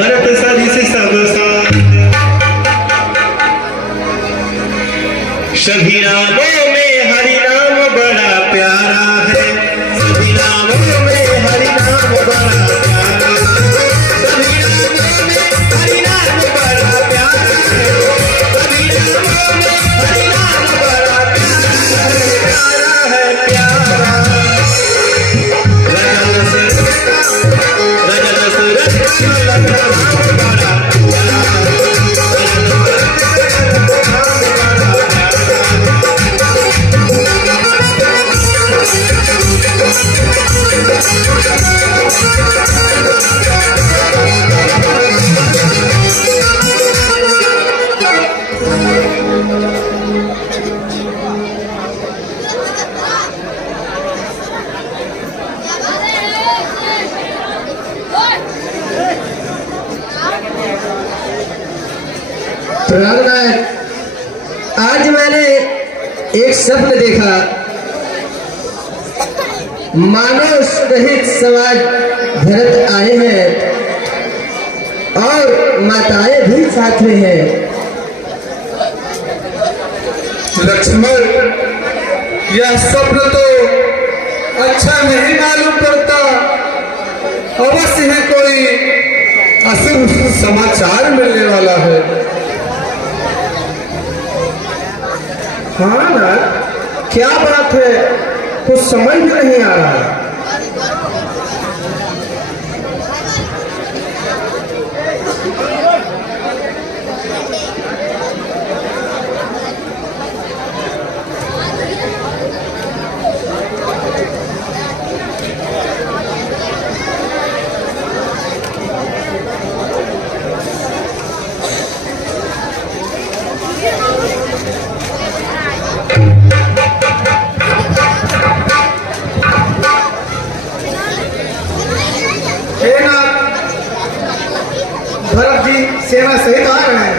भरत सरिस सब साथ, सभी नामों में हरि नाम बड़ा प्यारा है, सभी नामों में हरि नाम बड़ा प्यारा है, सभी नामों में हरि नाम बड़ा प्यारा है, सभी नामों में हरि नाम बड़ा प्यारा है, प्यारा आज मैंने एक स्वप्न देखा। मानव सहित समाज भरत आए हैं और माताएं भी साथ में हैं। लक्ष्मण, यह स्वप्न तो अच्छा नहीं मालूम पड़ता। अवश्य है कोई अशुभ समाचार मिलने वाला है। हाँ ना, क्या बात है, कुछ समझ में नहीं आ रहा। भरत जी सेना सहित आ रहे हैं।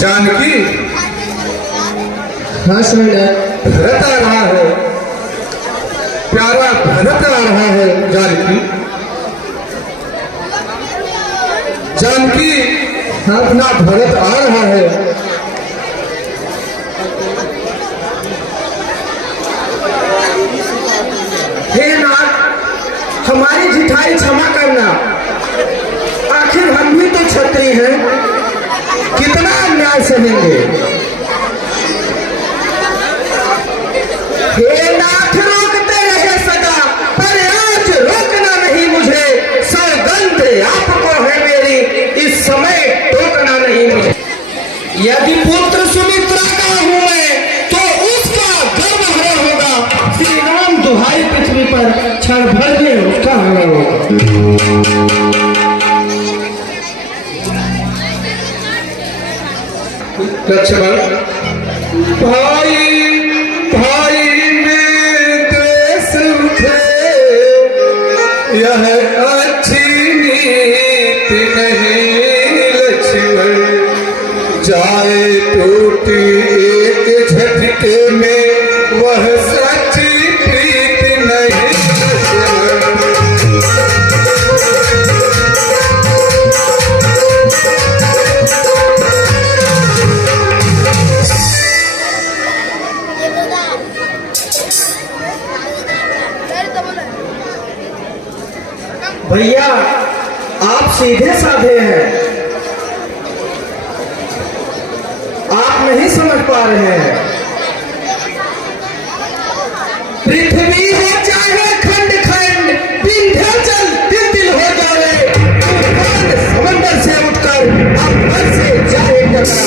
जानकी, हाँ सुनिए, भरत आ रहा है, प्यारा भरत आ रहा है। जानकी, जानकी, अपना भरत आ रहा है। हे नाथ, हमारी जिठाई क्षमा करना। आखिर हम भी तो क्षत्रिय हैं, कितना अन्याय सहेंगे। हे नाथ, रोकते रहे सदा, पर आज रोकना नहीं मुझे। सौगंध आपको है मेरी, इस समय टोकना नहीं मुझे। यदि पुत्र सुमित्रा का हूं मैं, तो उसका गर्व हरा होगा। श्री राम दुहाई पृथ्वी पर, क्षण भर में उसका हरा होगा। लक्ष्मण, भाई भाई में द्वेष उठे, यह अच्छी नीति नहीं। लक्ष्मण, जाए टूटी एक झटके में, वह सच्ची प्रीति नहीं। भैया, आप सीधे साधे हैं, आप नहीं समझ पा रहे हैं। पृथ्वी है चाहे खंड खंड, विंध्याचल दिल दिल हो जाए, तूफान समंदर से उठकर अब घर से जाए टकरा।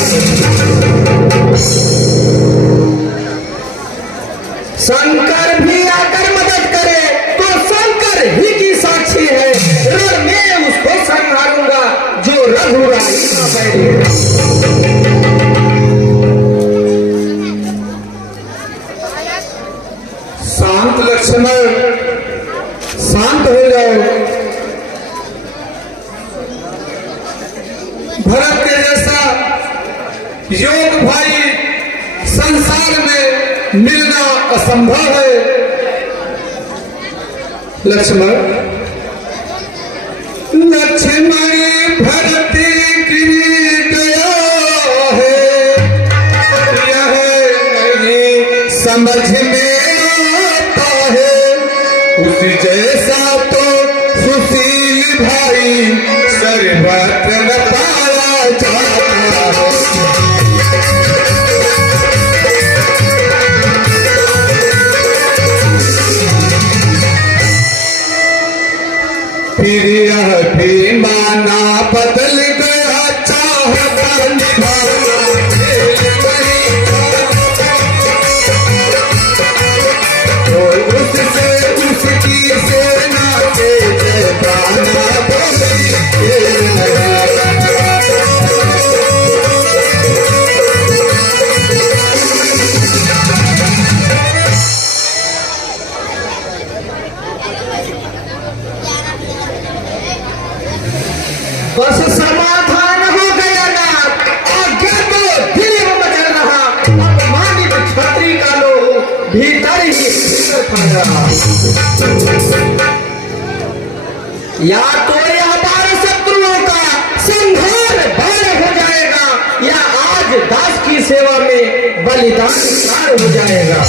शंकर भी आकर मदद करे तो शंकर ही की साक्षी है। रण में उसको संहारूंगा जो रघुराई का बैरी है। योग भाई संसार में मिलना असंभव है। लक्ष्मण भरती गिर गया है, यह नहीं समझ में आता है। उस जैसा तो सुशील भाई सर्वत्र न पाया जाता है। फिर यह भी माना बदल गया, चाहता निभाना और उससे उसकी सेना के जयगाना बस समाधान हो गया ना, आज्ञा तो दिल में मचल रहा। अपमानित छत्री का लोग भीतर ही भीतर खड़ा। या तो यह बार शत्रुओं का संहार बार हो जाएगा, या आज दास की सेवा में बलिदान कार हो जाएगा।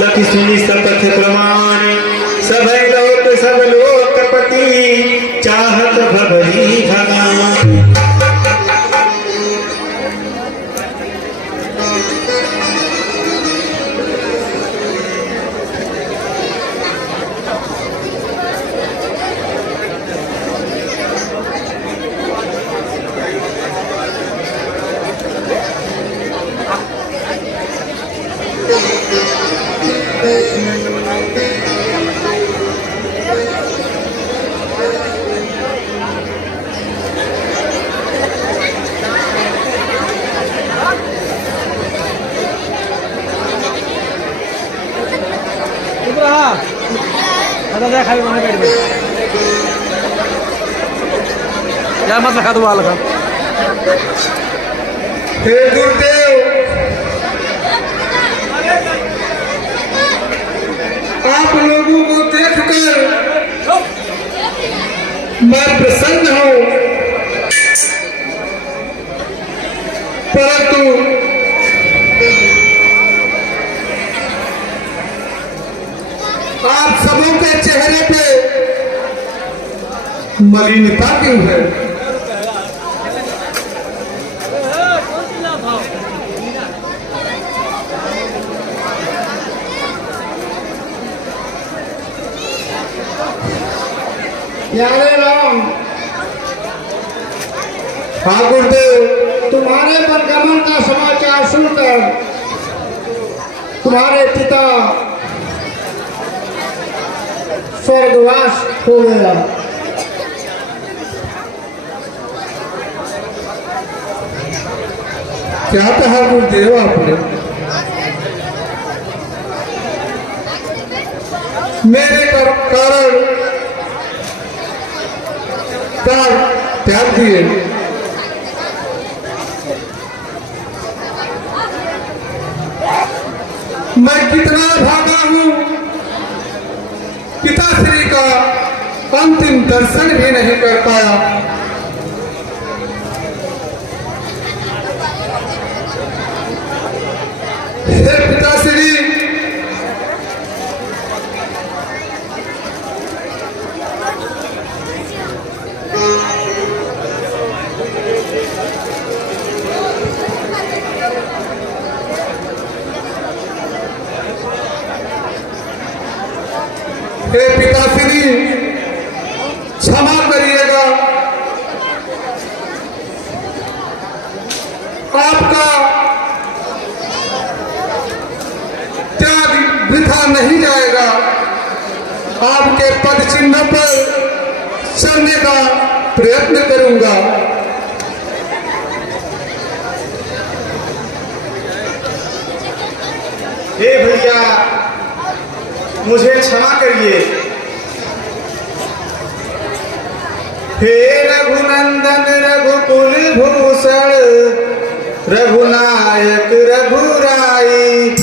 लखी सुनी सपथ प्रमाण, सब लोकपति चाहत भगरी भगवान। खाई मैंने बैठ गई क्या मत लगा दो वाला हे गुरुदेव, आप लोगों को देखकर मैं प्रसन्न हूं, परंतु आप सबों के चेहरे पे मलिनता क्यों है? प्यारे राम, हाँ गुरुदेव, तुम्हारे परगमन का समाचार सुनकर तुम्हारे पिता स्वर्गवास हो गया। क्या कहा गुरुदेव आपने? मेरे कारण त्याग दिए। मैं कितना भागा हूं, पिताश्री का अंतिम दर्शन भी नहीं कर पाया। क्षमा करिएगा। आपका त्याग वृथा नहीं जाएगा। आपके पद चिन्ह पर चलने का प्रयत्न करूंगा। हे भैया, मुझे क्षमा करिए। हे रघुनंदन रघुकुल भूषण रघुनायक रघुराई,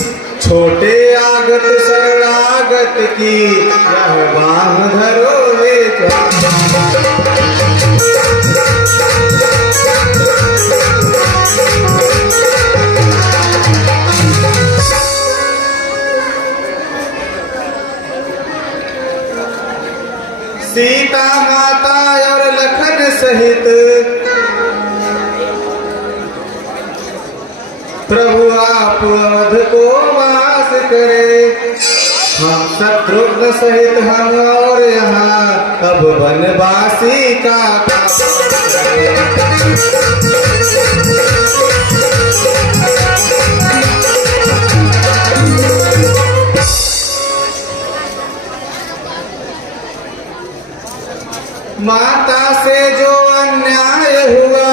छोटे आगत शरणागत की यह बांध धरो हे सीता माता और लखन सहित प्रभु आप अवध को वास करे। हम शत्रुघ्न सहित हम और यहाँ अब वनवासी का माता से जो अन्याय हुआ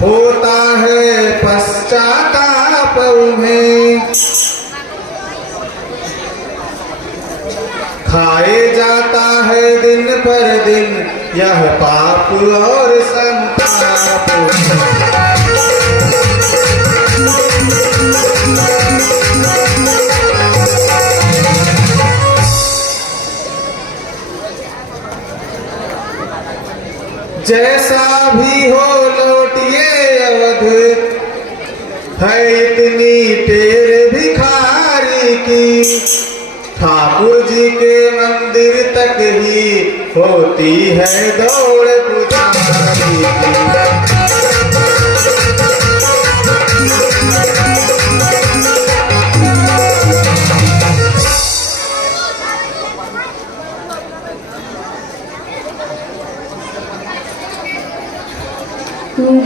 होता है पश्चाताप उन्हें, खाए जाता है दिन पर दिन यह पाप और संताप। जैसा भी हो लौटिए अवध, है इतनी टेर भिखारी की, ठाकुर जी के मंदिर तक ही होती है दौड़ पुजारी की।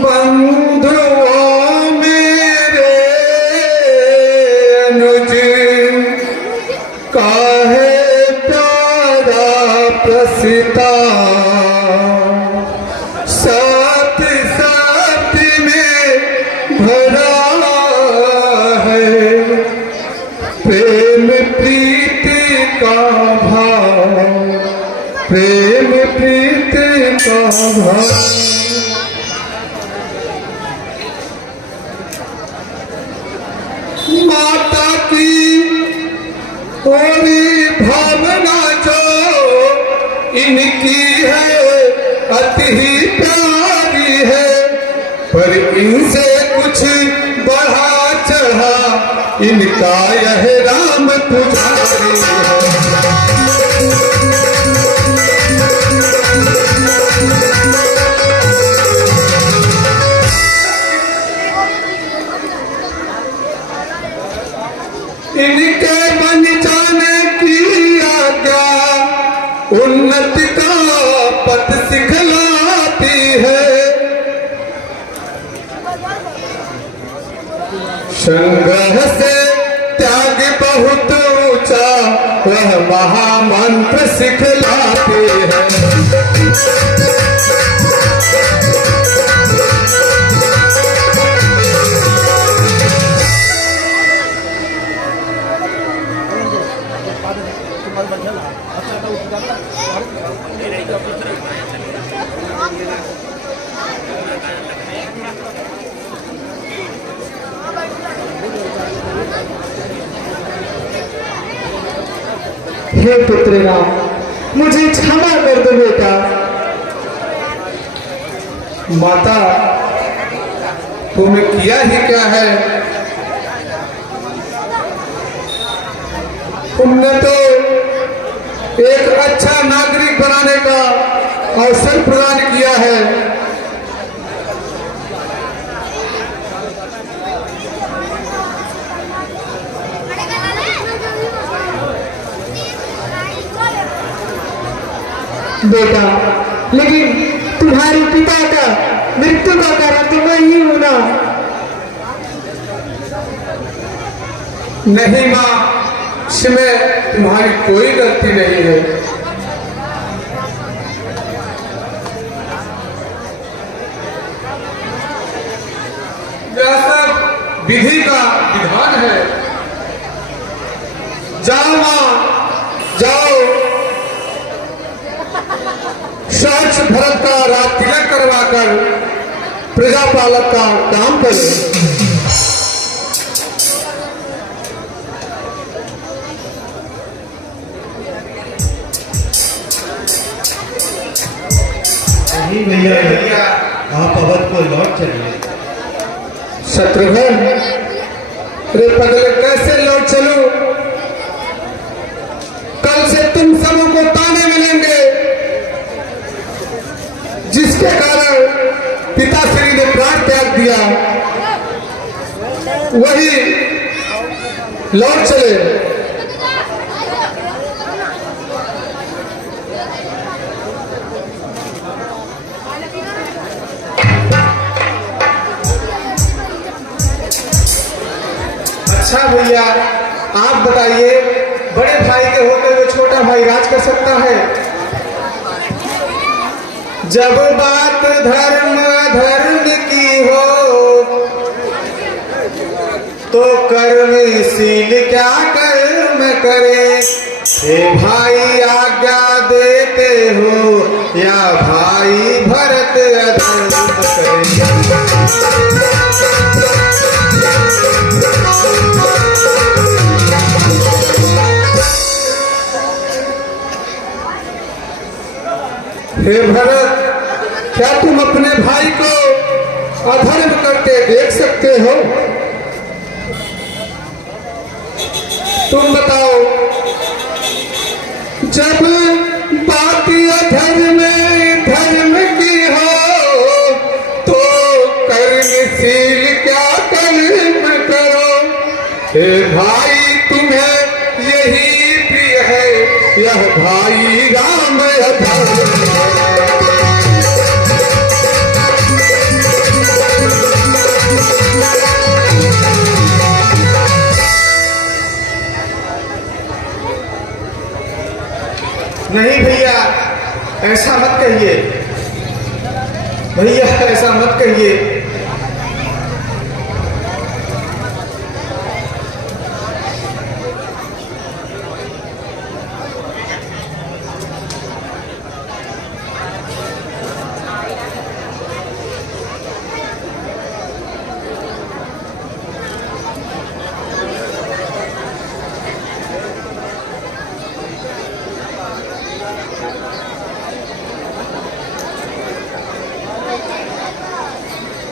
बंधुओं मेरे अनुज काहे प्यारा प्रसिता, साथ साथ में भरा है प्रेम प्रीति का भाव, प्रेम प्रीति का भाव। माता की थोड़ी भावना जो इनकी है अति ही प्यारी है, पर इनसे कुछ बढ़ा चढ़ा इनका यह राम पुजारी है। इनके बन जाने की आज्ञा उन्नति का पथ सिखलाती है। संग्रह से त्याग बहुत ऊंचा वह महामंत्र सिखलाती है। हे पुत्र राम, मुझे क्षमा कर दो बेटा। माता, तुमने किया ही क्या है? तुमने तो एक अच्छा नागरिक बनाने का अवसर प्रदान किया है। बेटा, लेकिन तुम्हारे पिता का मृत्यु का कारण तो मैं ही हूं ना। नहीं माँ, इसमें तुम्हारी कोई गलती नहीं है। यह सब विधि का विधान है। जाओ माँ, जाओ, साक्ष भरत का राज तिलक करवाकर प्रजापालक का काम करो। नहीं भैया, आप अवध को लौट चलिए। शत्रुघ्न, रे पगले कैसे लौट चलूं? कल से तुम सबों को ताने मिलेंगे, जिसके कारण पिताश्री ने प्राण त्याग दिया, वही लौट चले। अच्छा भैया, आप बताइए, बड़े भाई के होते हुए छोटा भाई राज कर सकता है? जब बात धर्म अधर्म की हो तो कर्मशील क्या कर्म करे। हे भाई आज्ञा देते हो या भाई भरत अधर्म करे। हे भरत, क्या तुम अपने भाई को अधर्म करते देख सकते हो? तुम बताओ, जब बात अधर्म धर्म की हो तो कर्मशील क्या कर्म करो। हे भाई, तुम्हें यही प्रिय है, यह भाई राम अधर्म। नहीं भैया, ऐसा मत कहिए भैया, ऐसा मत कहिए।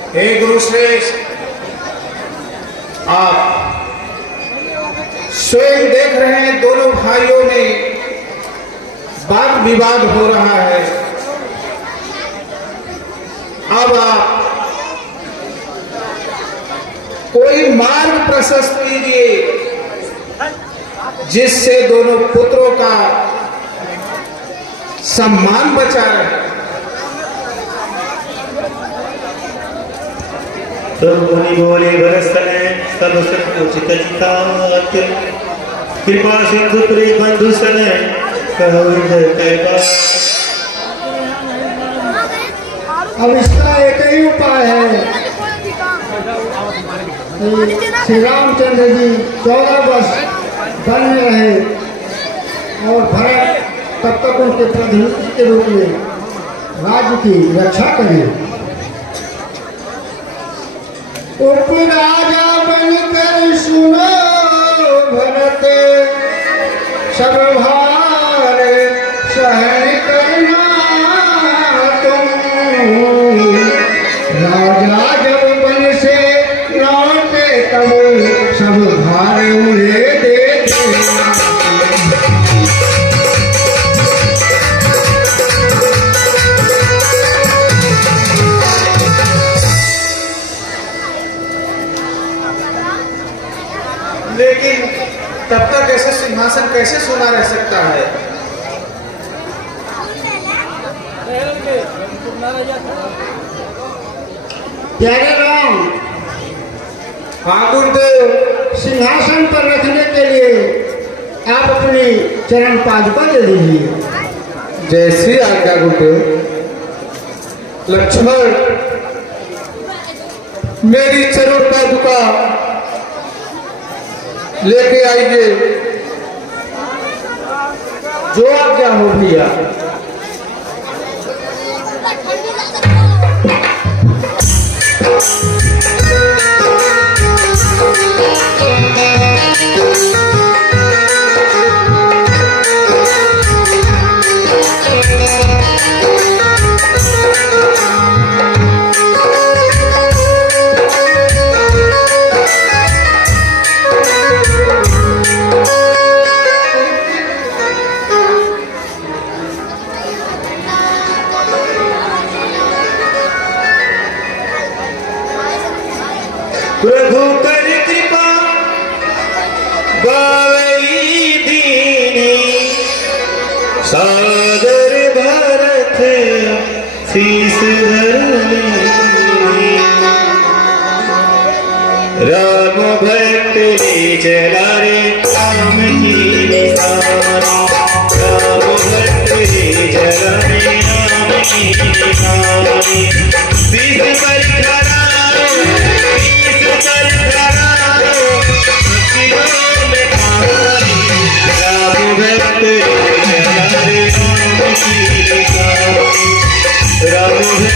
हे गुरुश्रेष्ठ, आप स्वयं देख रहे हैं दोनों भाइयों में वाद विवाद हो रहा है। अब आप कोई मार्ग प्रशस्त कीजिए जिससे दोनों पुत्रों का सम्मान बचा रहे। प्रभु मुनि बोले बरसने सब उचित चितात, कृपा सिंधु प्रिय बंधु सने कहो अब इसका एक ही उपाय है। श्री रामचंद्र जी 14 वर्ष वन में रहे और भरत तब तक उनके प्रतिनिधि के रूप में राज्य की रक्षा करें। उपराजा बनकर सुनो भरत, सब भार सहन करना तुम। राजा जब वन से लौटे तब सब भार उन्हें दे देना। लेकिन तब तक ऐसे सिंहासन कैसे सुना रह सकता है? प्यारे राम, हाँ गुरुदेव। सिंहासन पर रखने के लिए आप अपनी चरण पादुका दे दीजिए। जैसी आज्ञा गुरुदेव। लक्ष्मण, मेरी चरण पादुका लेके आइए। जो आज्ञा हो भैया। प्रभु कर कृपा गावई दीनी, सादर भरत शीस धरनी। राम भक्त रे चला रे राम की निशानी। राम भक्त रे चला रे राम की निशानी। शीस पर खड़ा राम भक्त चला रे राम की निशानी। राम भक्त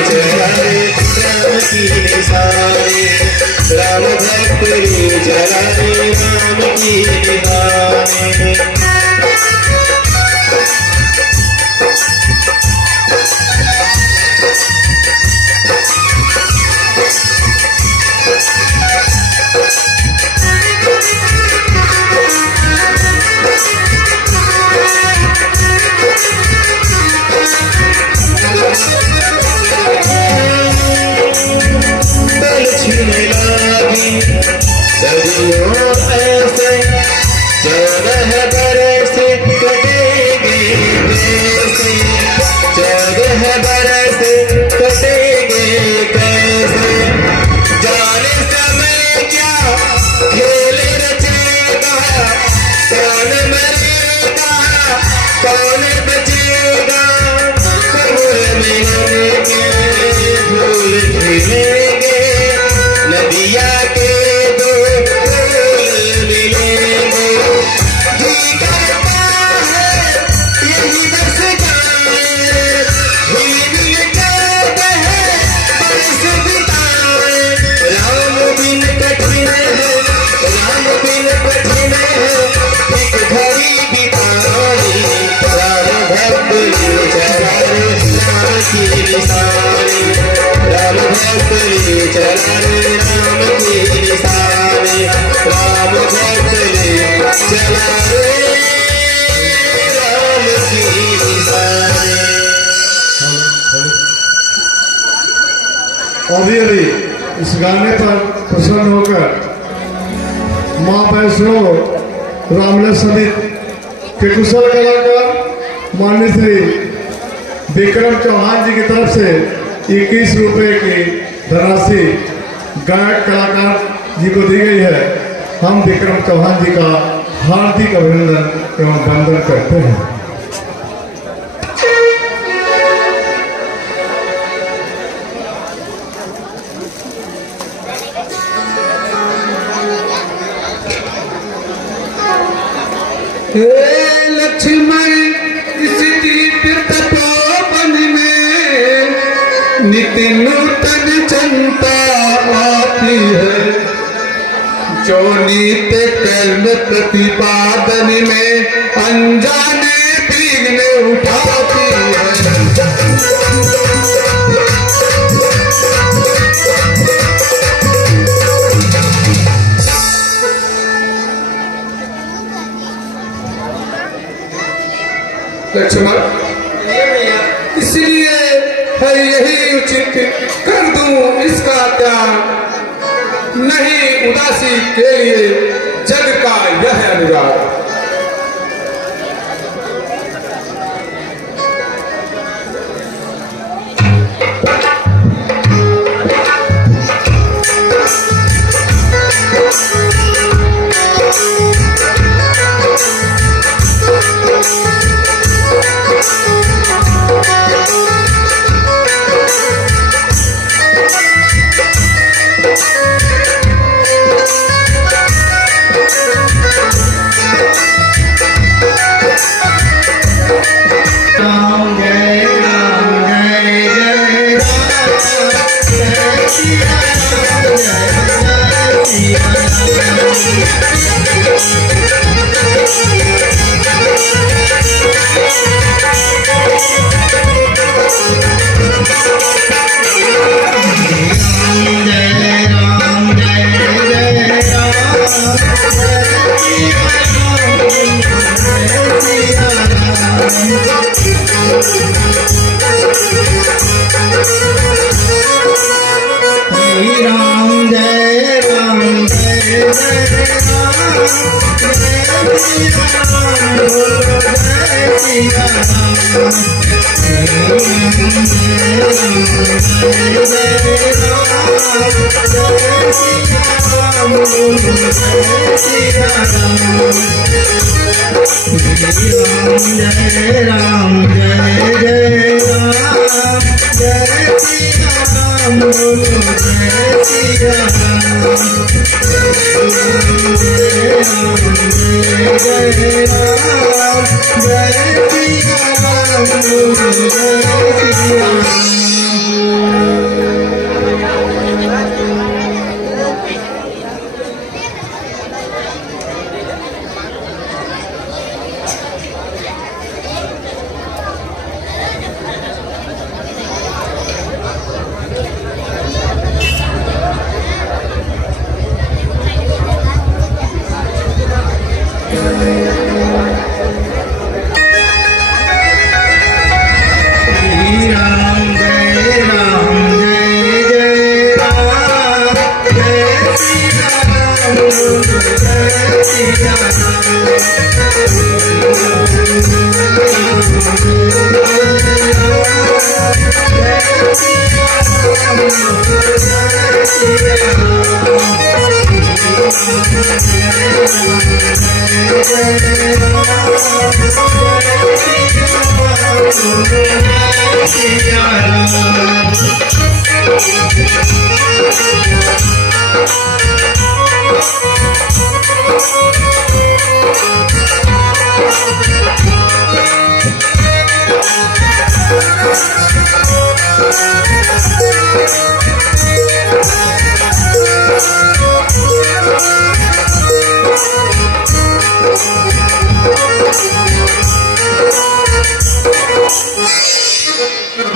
चला रे राम की निशानी। राम भक्त चला रे राम की निशानी। बल छिने लागी सदियों ऐसे, 14 बरस कटेंगे कैसे। 14 बरस कटेंगे कैसे। जाने समय क्या खेल रचेगा, कौन मरेगा कौन बचेगा। कब्र में हमके फूल खिलेंगे, नदिया के दो फूल मिलेंगे। जी करता है यही बस जाए, ही मिल जाते हैं बरस बिताए। राम बिन कठिन है, राम बिन कठिन है एक घड़ी बिताई। राम भक्त चला रे राम की निशानी। राम भक्त चला रे राम की निशानी। राम भक्त चला रे राम की निशानी। अभी अभी इस गाने पर प्रसन्न होकर माँ वैष्णो रामलला समिति के कुशल कलाकार माननीय श्री विक्रम चौहान जी की तरफ से 21 रुपये की धनराशि गायक कलाकार जी को दी गई है। हम विक्रम चौहान जी का हार्दिक अभिनंदन एवं वंदन करते हैं। नित्य नूतन चिंता आती है, जो नित्य कर्म प्रतिपादन में अनजाने विघ्न उठाती है। लक्ष्मण, इसलिए है यही उचित कर दूं इसका त्याग, नहीं उदासी के लिए जग का यह अनुराग।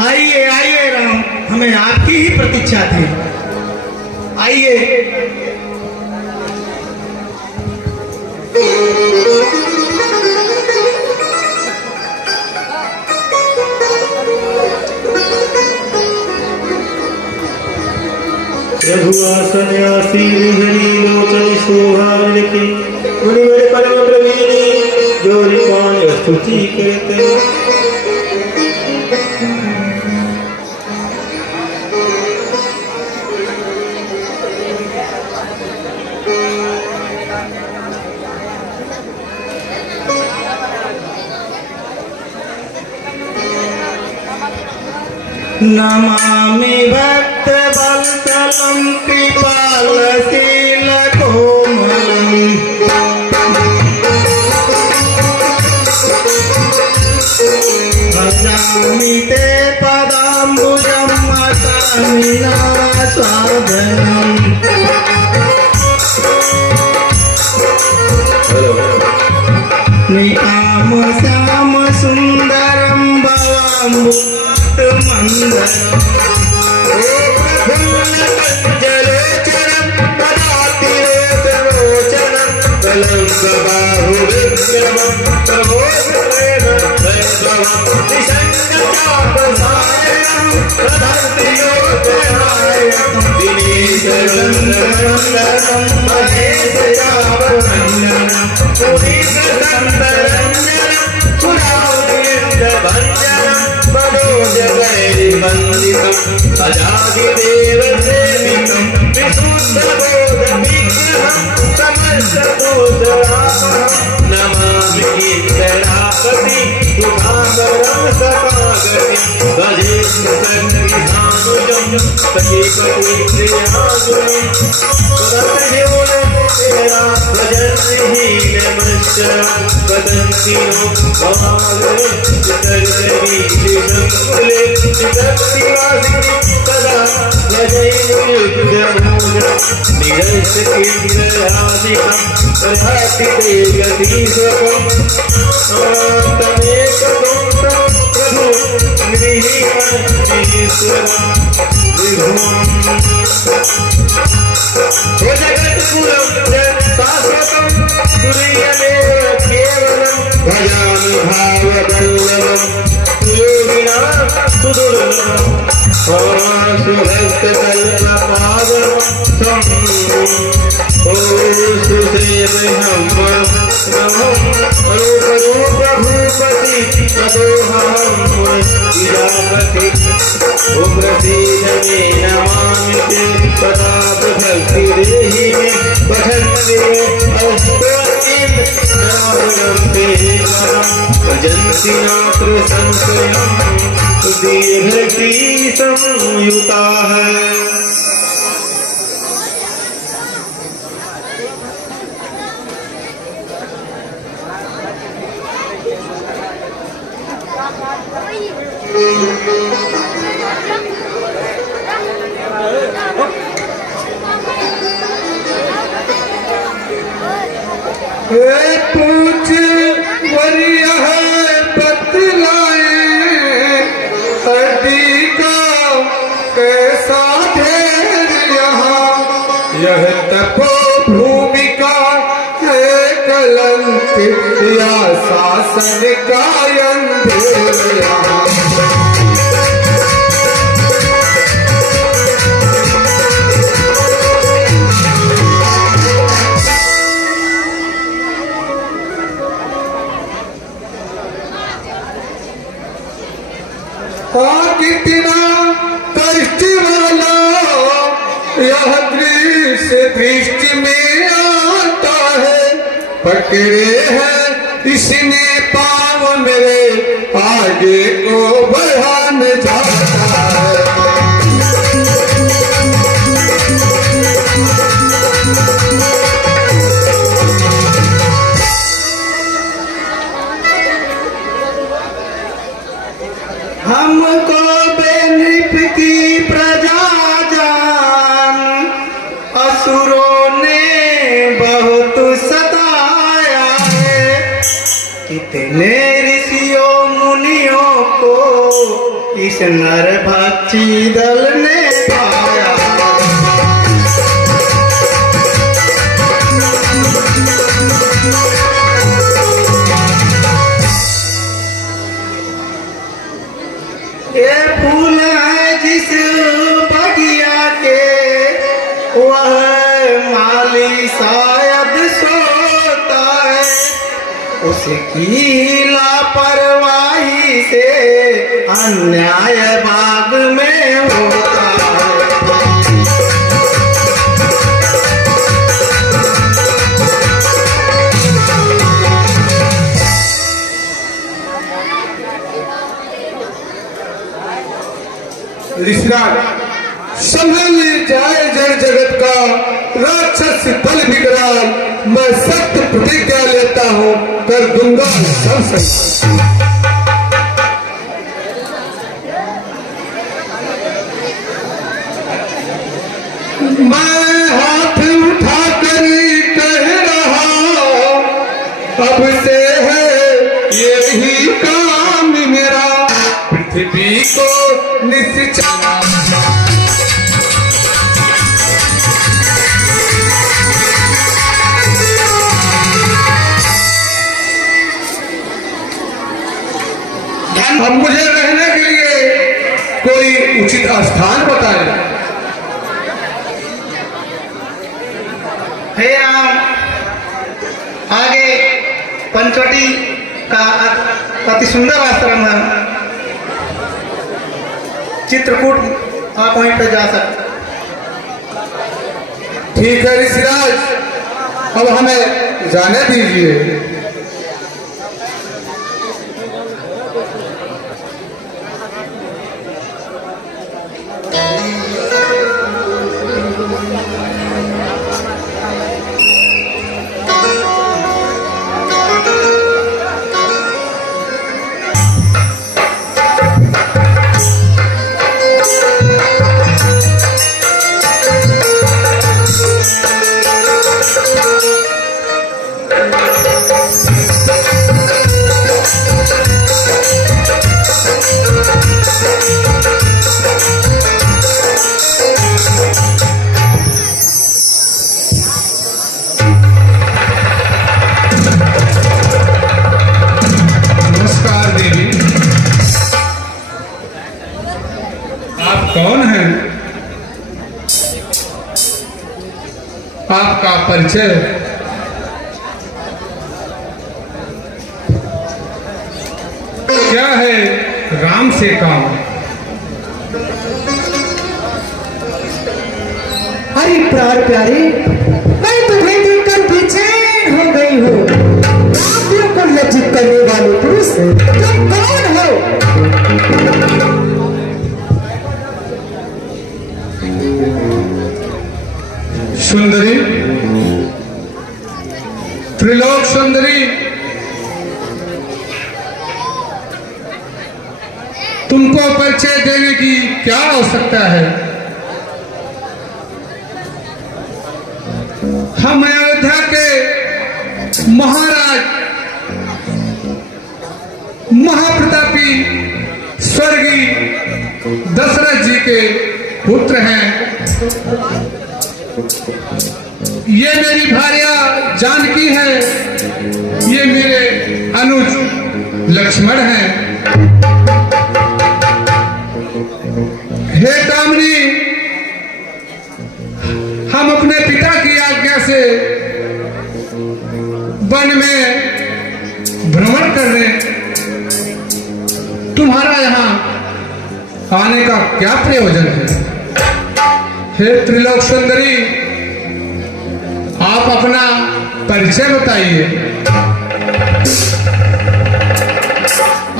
आइए आइए राम, हमें आपकी ही प्रतीक्षा थी। आइए। रघुआसन आसीन हरि लोचन शोभा की, मुनिवर परम प्रवीणी जो रिपान स्तुति करते। नमामि भक्त वत्सलं कृपालशील कोमलम् भजामि ते पदाम्बुजं स्वामिना स्वाधनम। निकाम श्याम सुंदरम भवामृत मंदरम। जलोचनम पदातिरोचनम कलंकबाहुविक्रमम प्रभोषणम निषङ्गचापसायणम प्रधर्तियोतनायकम दिनेशरन्दरन्दरम महेशचापमण्डलम पुरीशसन्तरञ्जनम पुरावृन्दभञ्जनम मनोजगैर्वन्दितम अजादिदेवसेवितम विशुद्धबोधविग्रहं समस्तदोषरापहं नमामि ईश्वरापति सुधाकरं सपागति भजे सुखनिधानुजं पतिपतिप्रियासुरं वदन्ति नो महागणे चितर्षरीशङ्कुले चितर्शिवासिनि सदा भजैर्युग्धमूलं निरस्तकेन्द्रराधिकं प्रभाति ते गतिस्वपं तमेकदोषं प्रभु गृहीमन्नीश्वरं विभुम् जगत्पुरं शाश्वतं तुरीयमेव केवलं भजानुभाववल्लभं योगिनां सुदुर्लभं सुभक्तकल्पपादमं सुसेवहं नमो रूपरूपभूपति ततोऽहं विरापति उग्रसीन मे नमामि ते प्रताप भक्ति देहि मे पठन्ते अस्तोत्रिं नामं ते भजन्ति नात्र संशयं दीर्घति संयुता है। पूछ वरिया बतलाए हड्डी का कैसा ढेर यहाँ यह तपो भूमि का है कलंक या शासन का अंधेर यहाँ। कितना कष्ट वाला यह दृश्य दृष्टि में आता है। पकड़े हैं इसने पाँव मेरे आगे को बढ़ाने जाता है। हमको बेनिप की प्रजा जान असुरों ने बहुत सताया है। कितने ऋषियों मुनियों को इस नरभक्षी दल ने पाया। ये फूल है जिस बगिया के वह माली शायद सोता है। उसकी लापरवाही से अन्याय बाग में होता है। ऋषिराज संभल जाए जड़ जगत का राक्षस बल विकराल। मैं सत्य प्रतिज्ञा लेता हूँ कर दूंगा सब सही। पृथ्वी को निश्चला। अब मुझे रहने के लिए कोई उचित स्थान बताए। हे राम, आगे पंचवटी का अति सुंदर आश्रम है, चित्रकूट, आप वहीं पे जा सकते। ठीक है ऋषिराज, अब हमें जाने दीजिए। कौन है? आपका परिचय? क्या है राम से काम? अरे प्राण प्यारे, मैं तुम्हें देखकर बेचैन हो गई हूँ। आप बिल्कुल लज्जित करने वाले पुरुष तुम कौन हो? सुंदरी, त्रिलोक सुंदरी, तुमको परिचय देने की क्या आवश्यकता है? हम अयोध्या के महाराज महाप्रतापी स्वर्गीय दशरथ जी के पुत्र हैं। ये मेरी भार्या जानकी है, ये मेरे अनुज लक्ष्मण हैं। हे कामनी, हम अपने पिता की आज्ञा से वन में भ्रमण कर रहे हैं। तुम्हारा यहाँ आने का क्या प्रयोजन है? हे त्रिलोक सुंदरी, आप अपना परिचय बताइए।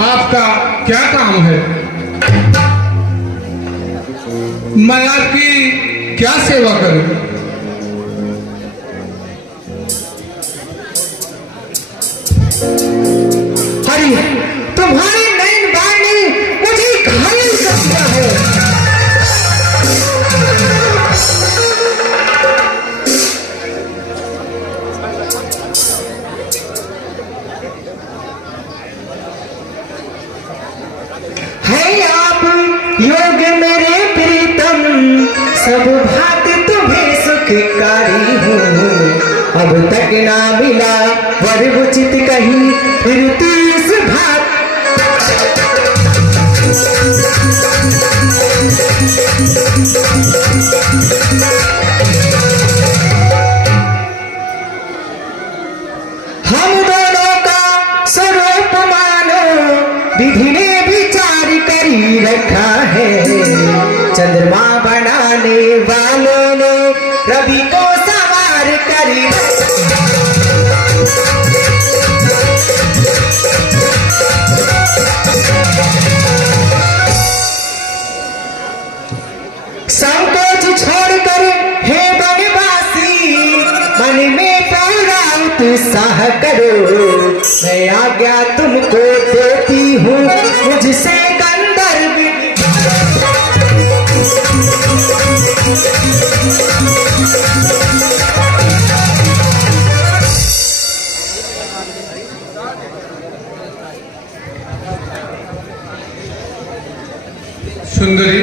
आपका क्या काम है? मैं आपकी क्या सेवा करूं? हरि, तुम्हारी नैन बाणी मुझे घायल कर दिया है। योग मेरे प्रीतम, सब भात तुम्हें सुखकारी हूँ। अब तक ना मिला वर उचित कहीं, फिर तीस भात। हम दोनों का स्वरूप मानो, विधि ने विचार करी रखा है। चंद्रमा बनाने वालों ने रवि को सवार करी। संकोच छोड़कर हे वनवासी, मन में पूरा उत्साह करो। मैं आज्ञा तुमको देती हूँ, मुझसे गंधर्व। सुंदरी,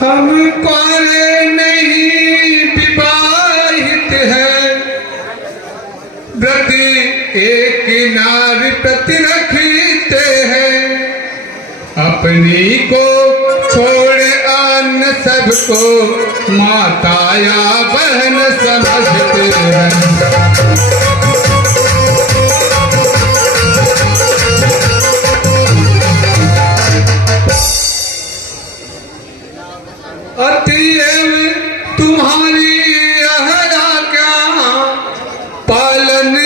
हम कुंवारे नहीं विवाहित है, व्रत एक नारी प्रति रखते हैं, अपनी को छोड़ अन्य सबको माता या बहन समझते हैं। अतएव तुम्हारी यह आज्ञा पालन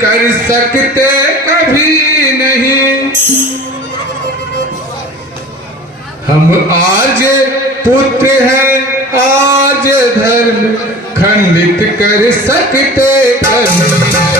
कर सकते कभी नहीं। हम आज पुत्र हैं, आज धर्म खंडित कर सकते कभी नहीं।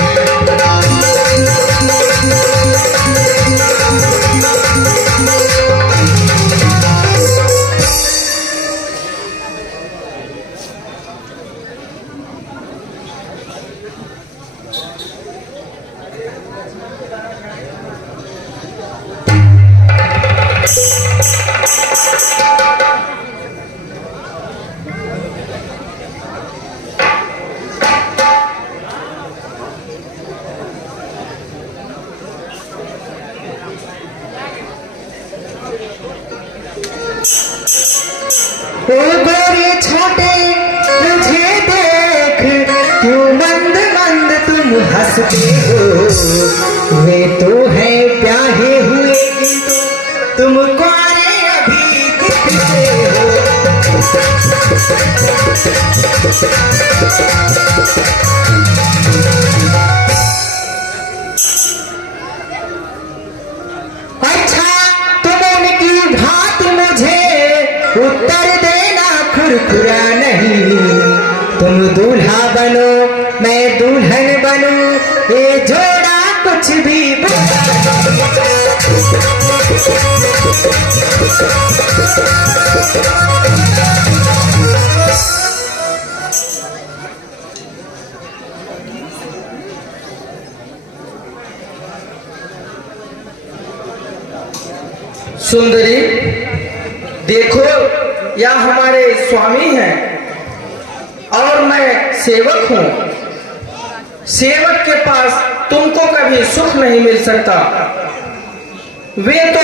ओ गोरे छोटे मुझे देख, क्यों मंद मंद तुम हंसते हो। वे तो है प्याहे हुए किंतु तुम कुंवारे अभी दिखते हो। अच्छा तुम उनकी भांति मुझे उत्तर देना खुरखुरा नहीं। तुम दूल्हा बनो मैं दुल्हन बनूं, ये जोड़ा कुछ भी बुरा सुंदरी, देखो यह हमारे स्वामी हैं और मैं सेवक हूं। सेवक के पास तुमको कभी सुख नहीं मिल सकता। वे तो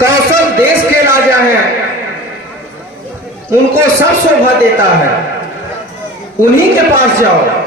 कौशल देश के राजा हैं, उनको सब शोभा देता है, उन्हीं के पास जाओ।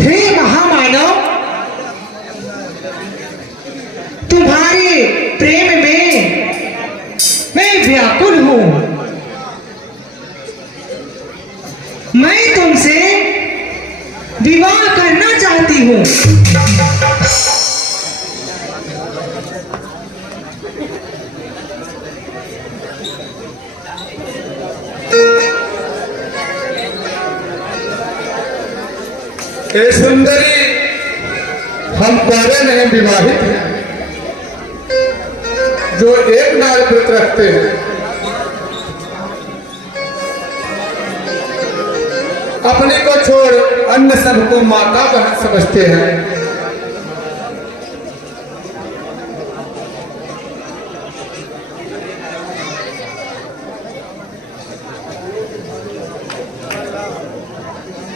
हे महामानव, तुम्हारे प्रेम में मैं व्याकुल हूं। मैं तुमसे विवाह करना चाहती हूं। हे सुंदरी, हम कुंवारे नहीं विवाहित हैं, जो एक नार व्रत रखते हैं। अपने को छोड़ अन्य सबको माता बहन समझते हैं।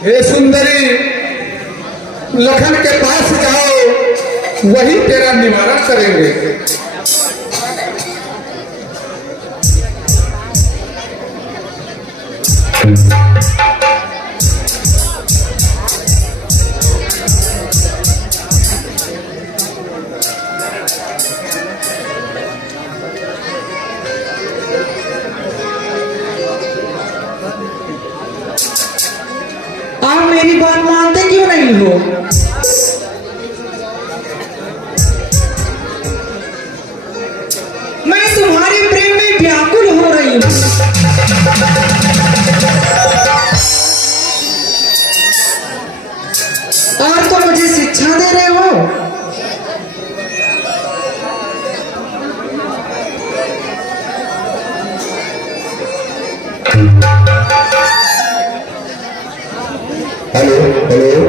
हे सुंदरी, लखन के पास जाओ, वही तेरा निवारण करेंगे। आप मेरी बात मानते क्यों नहीं हो? और तुम मुझे शिक्षा दे रहे हो? हेलो हेलो,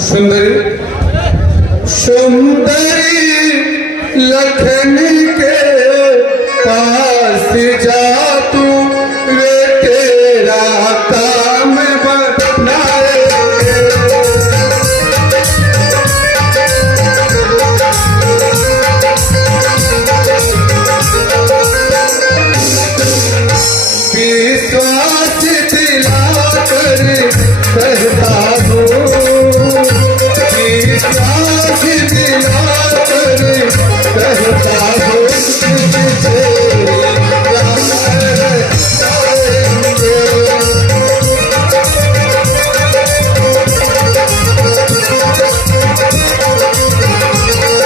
सुंदरी सुंदरी लखन के पास जा तू, वे तेरा काम बनाए। विश्वास दिला कर कहता हूँ, विश्वास दिला कर कहता हूँ, तुझसे प्यार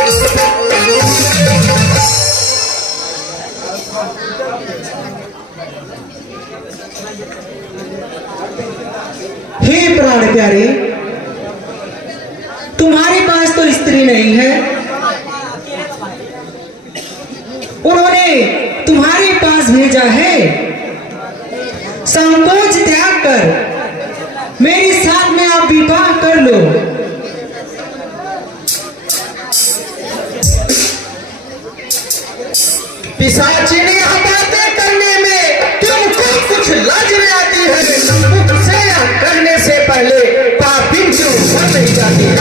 हे प्राण प्यारे, तुम्हारे पास तो स्त्री नहीं है, उन्होंने तुम्हारे पास भेजा है। संकोच त्याग कर मेरे साथ में आप विवाह कर लो। पिशाचिनी यह बातें करने में तुमको कुछ लाज में आती है? मुझसे यह करने से पहले पापिन से ऊपर नहीं जाती है।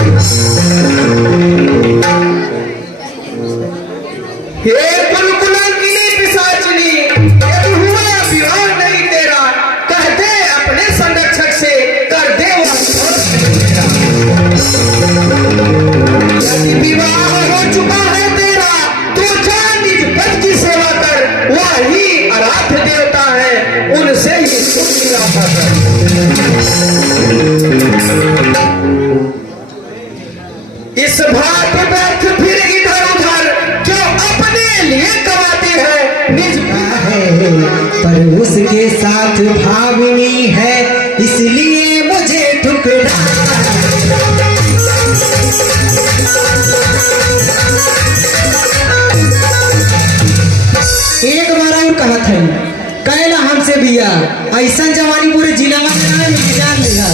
हे कुलकुलांगिनी पिशाचिनी, यदि हुआ विवाह नहीं तेरा, कह दे अपने संरक्षक से, कर दे वह यदि विवाह हो चुका है तेरा, तो जा निज पद की सेवा कर, वही आराध्य देवता है, उनसे ही सुख निराशा कर। इस भात व्यर्थ फिर इधर उधर जो अपने लिए कमाती है, निज है पर उसके साथ भावनी है, इसलिए मुझे ठुकरा। एक बार और कहा था, कहला हमसे भैया ऐसा जवानी पूरे जिला में जान लिया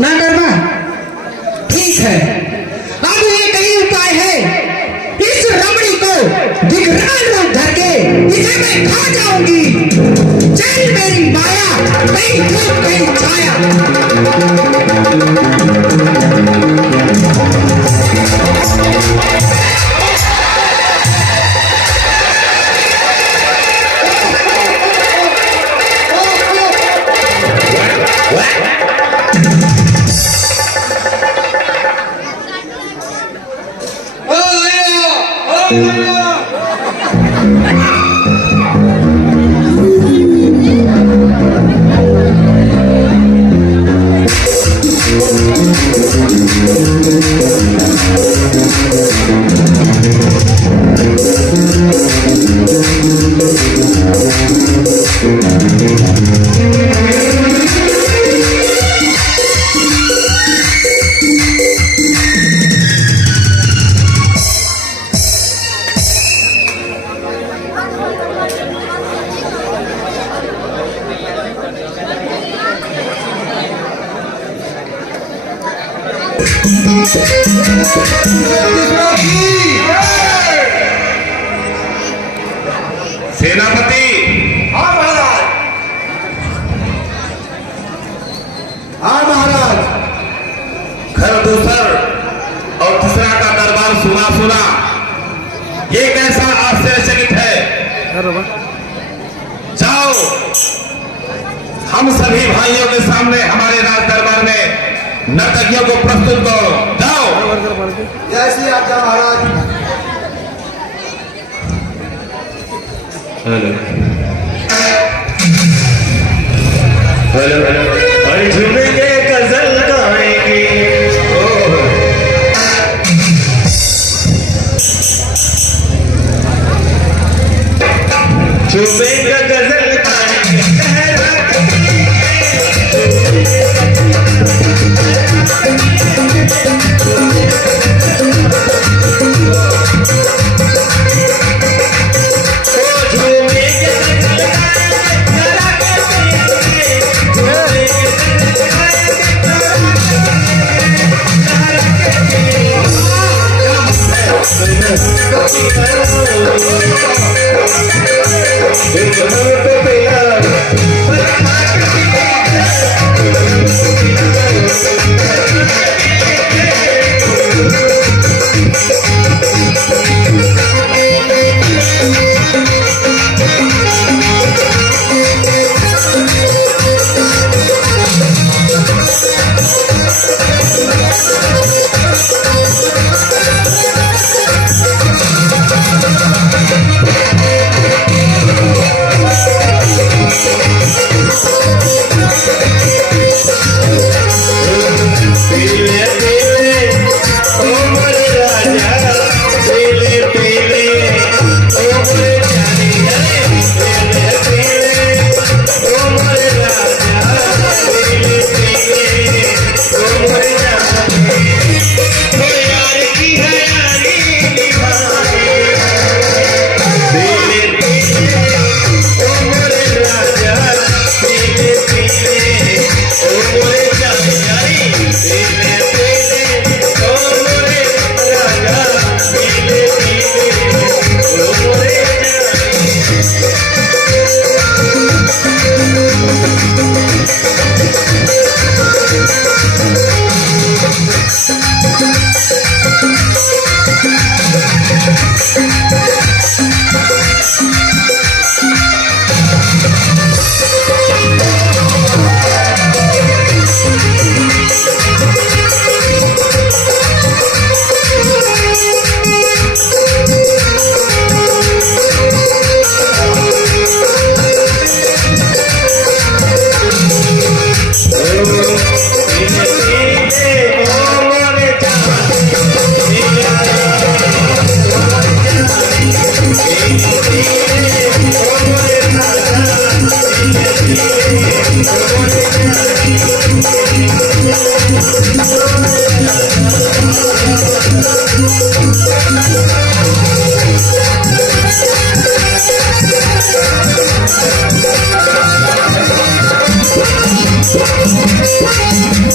ना करवा। ठीक है, अब एक ही उपाय है, इस रमणी को दिग्रान रूप धर के इसे मैं खा जाऊंगी। चल मेरी माया, कहीं धूप कहीं छाया। सेनापति। हाँ महाराज। हाँ महाराज। घर दूसर और तीसरा का दरबार सुना सुना, ये कैसा आश्चर्यचकित है। जाओ, हम सभी भाइयों के सामने हमारे राज दरबार में नर्तकियों को प्रस्तुत करो। जाओ। जैसी आज्ञा महाराज। हेलो हेलो, और झूमेंगे गजल गाएंगे। झूमेंगे गजल गाएंगे।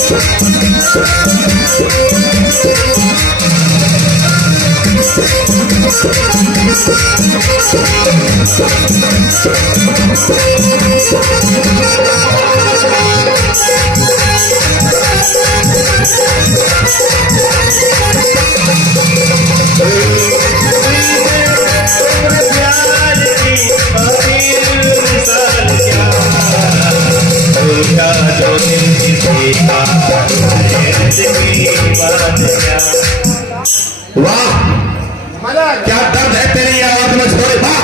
उम्र प्यार की खातिर मिसाल क्या, उनका जो दिल किसी का हैरत की बात क्या। वाह, क्या दर्द है तेरी आवाज में छोड़े। वाह,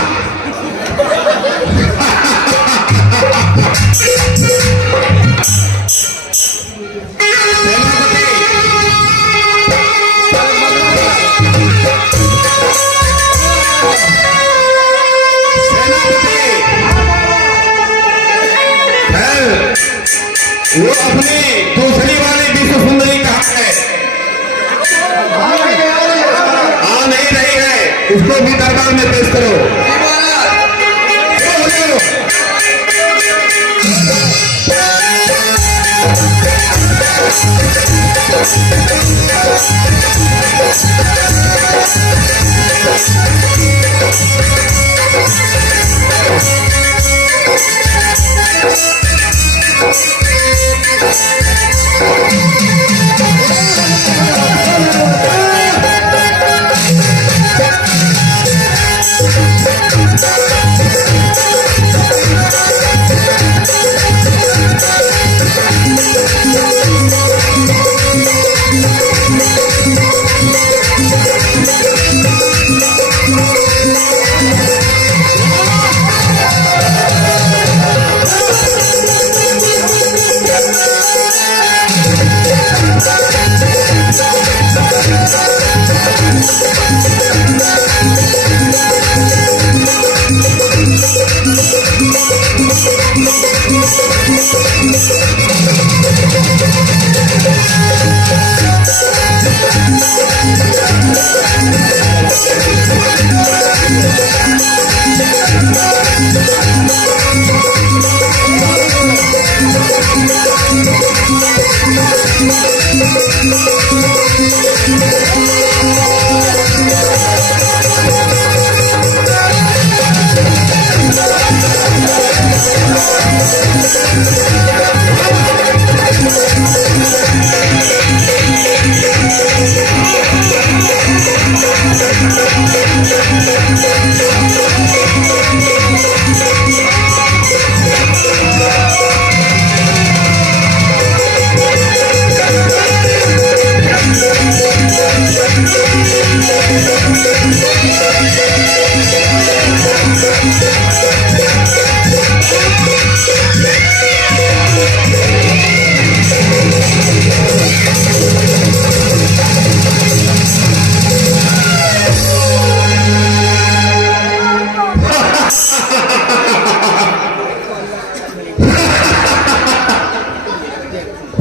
वो अपनी दूसरी वाली विश्व सुंदरी कहाँ है? आ नहीं रही है, उसको भी दरबार में पेश करो।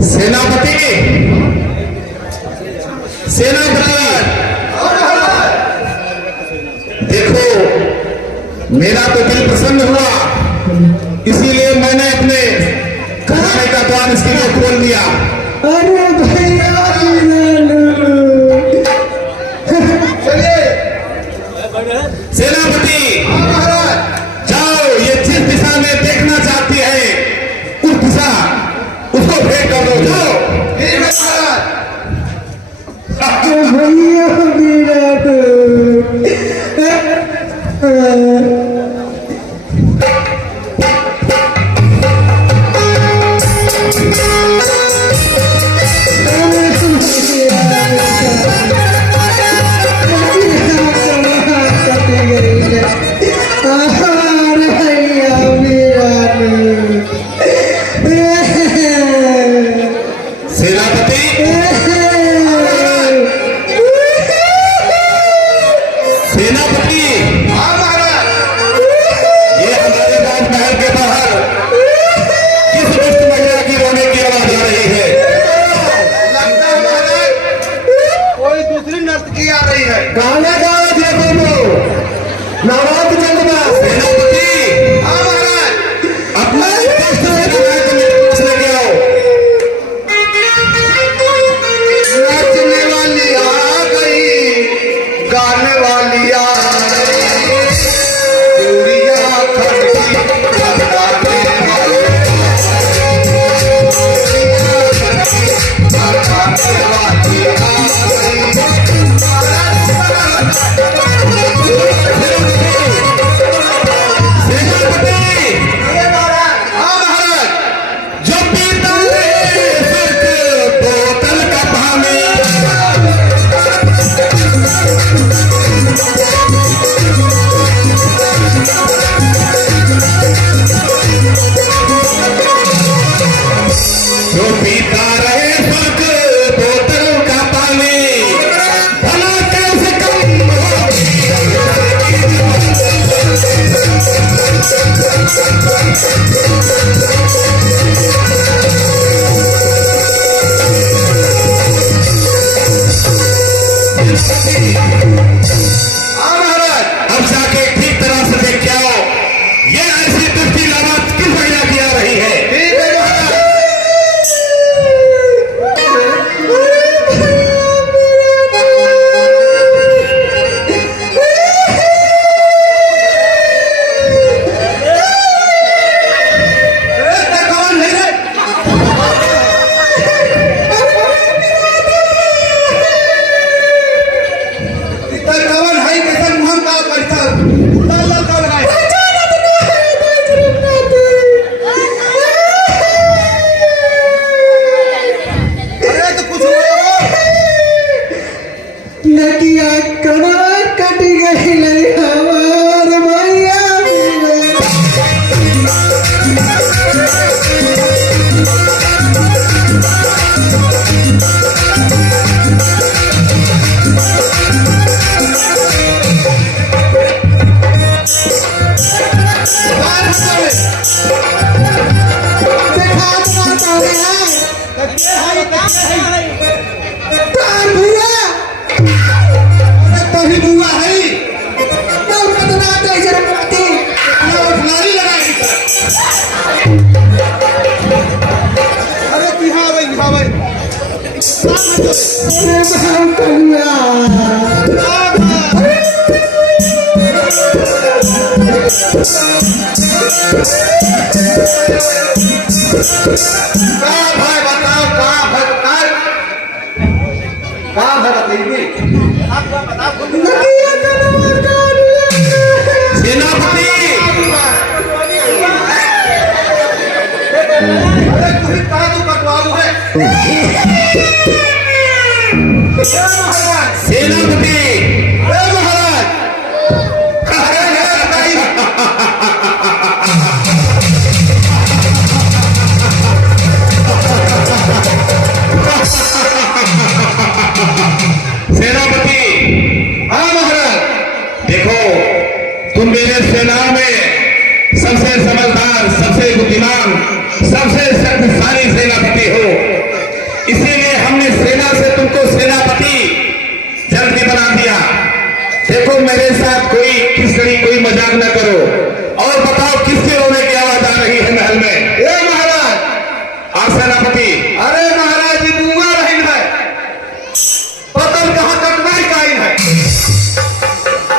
सेनापति, सेनापति, देखो मेरा तो दिल प्रसन्न हुआ, इसीलिए मैंने अपने घराने का द्वार इसके लिए खोल दिया। अरे भैया, सेनापति, जाओ, ये जिस दिशा में देखना चाहती है उस दिशा उसको भेंट कर दो। जाओ। भैया विराट, बुआ तो ही बुआ है तो कितना तेज रखती फुलारी लगाई अरे बिहा भाई भाई बताओ कहाँ है बताइए सेनापति अरे तुझे कहाँ तू कटवाऊ है सेनापति महाराज अरे भाई सेनापति हाँ महाराज देखो तुम मेरे सेना में सबसे समझदार सबसे बुद्धिमान सबसे शक्तिशाली सेनापति हो इसीलिए हमने सेना से तुमको सेनापति जल्दी बना दिया देखो मेरे साथ कोई खिचड़ी कोई मजाक न करो और बताओ किसके रोने की आवाज आ रही है महल में ए महाराज हाँ सेनापति अरे महाराज जी बुआ रही है पतन कहाँ कटवाई काइन है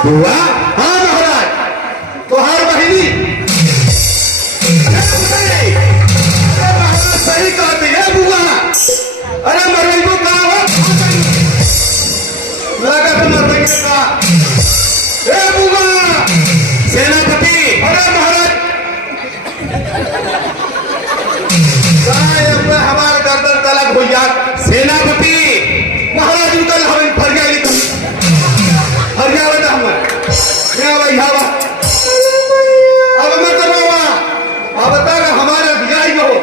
बुआ हाँ महाराज तुहार बहिनी अरे महाराज सही कहती है बुआ अरे मरई को कहा हो लगा तो मरई का ए बुआ सेनापति अरे महाराज हमारा गर्दन तलक हो जा सेनापति महाराज उनका हमें फरिया निकल फरिया बेटा हमें क्या भाई हवा अब मैं करवा अब बता रहा हमारे भिजाई में हो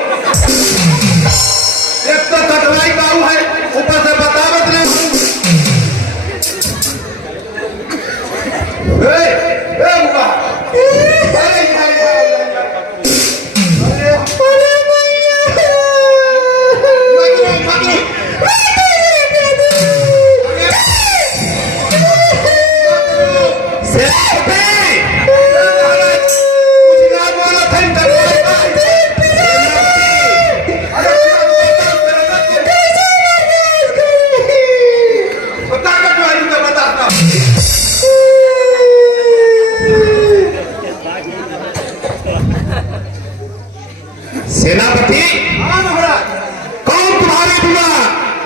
एक तो कटवाई बाबू है ऊपर से बतावत नहीं ए बुआ अरे सेनापति हाँ महाराज कौन तुम्हारी बुआ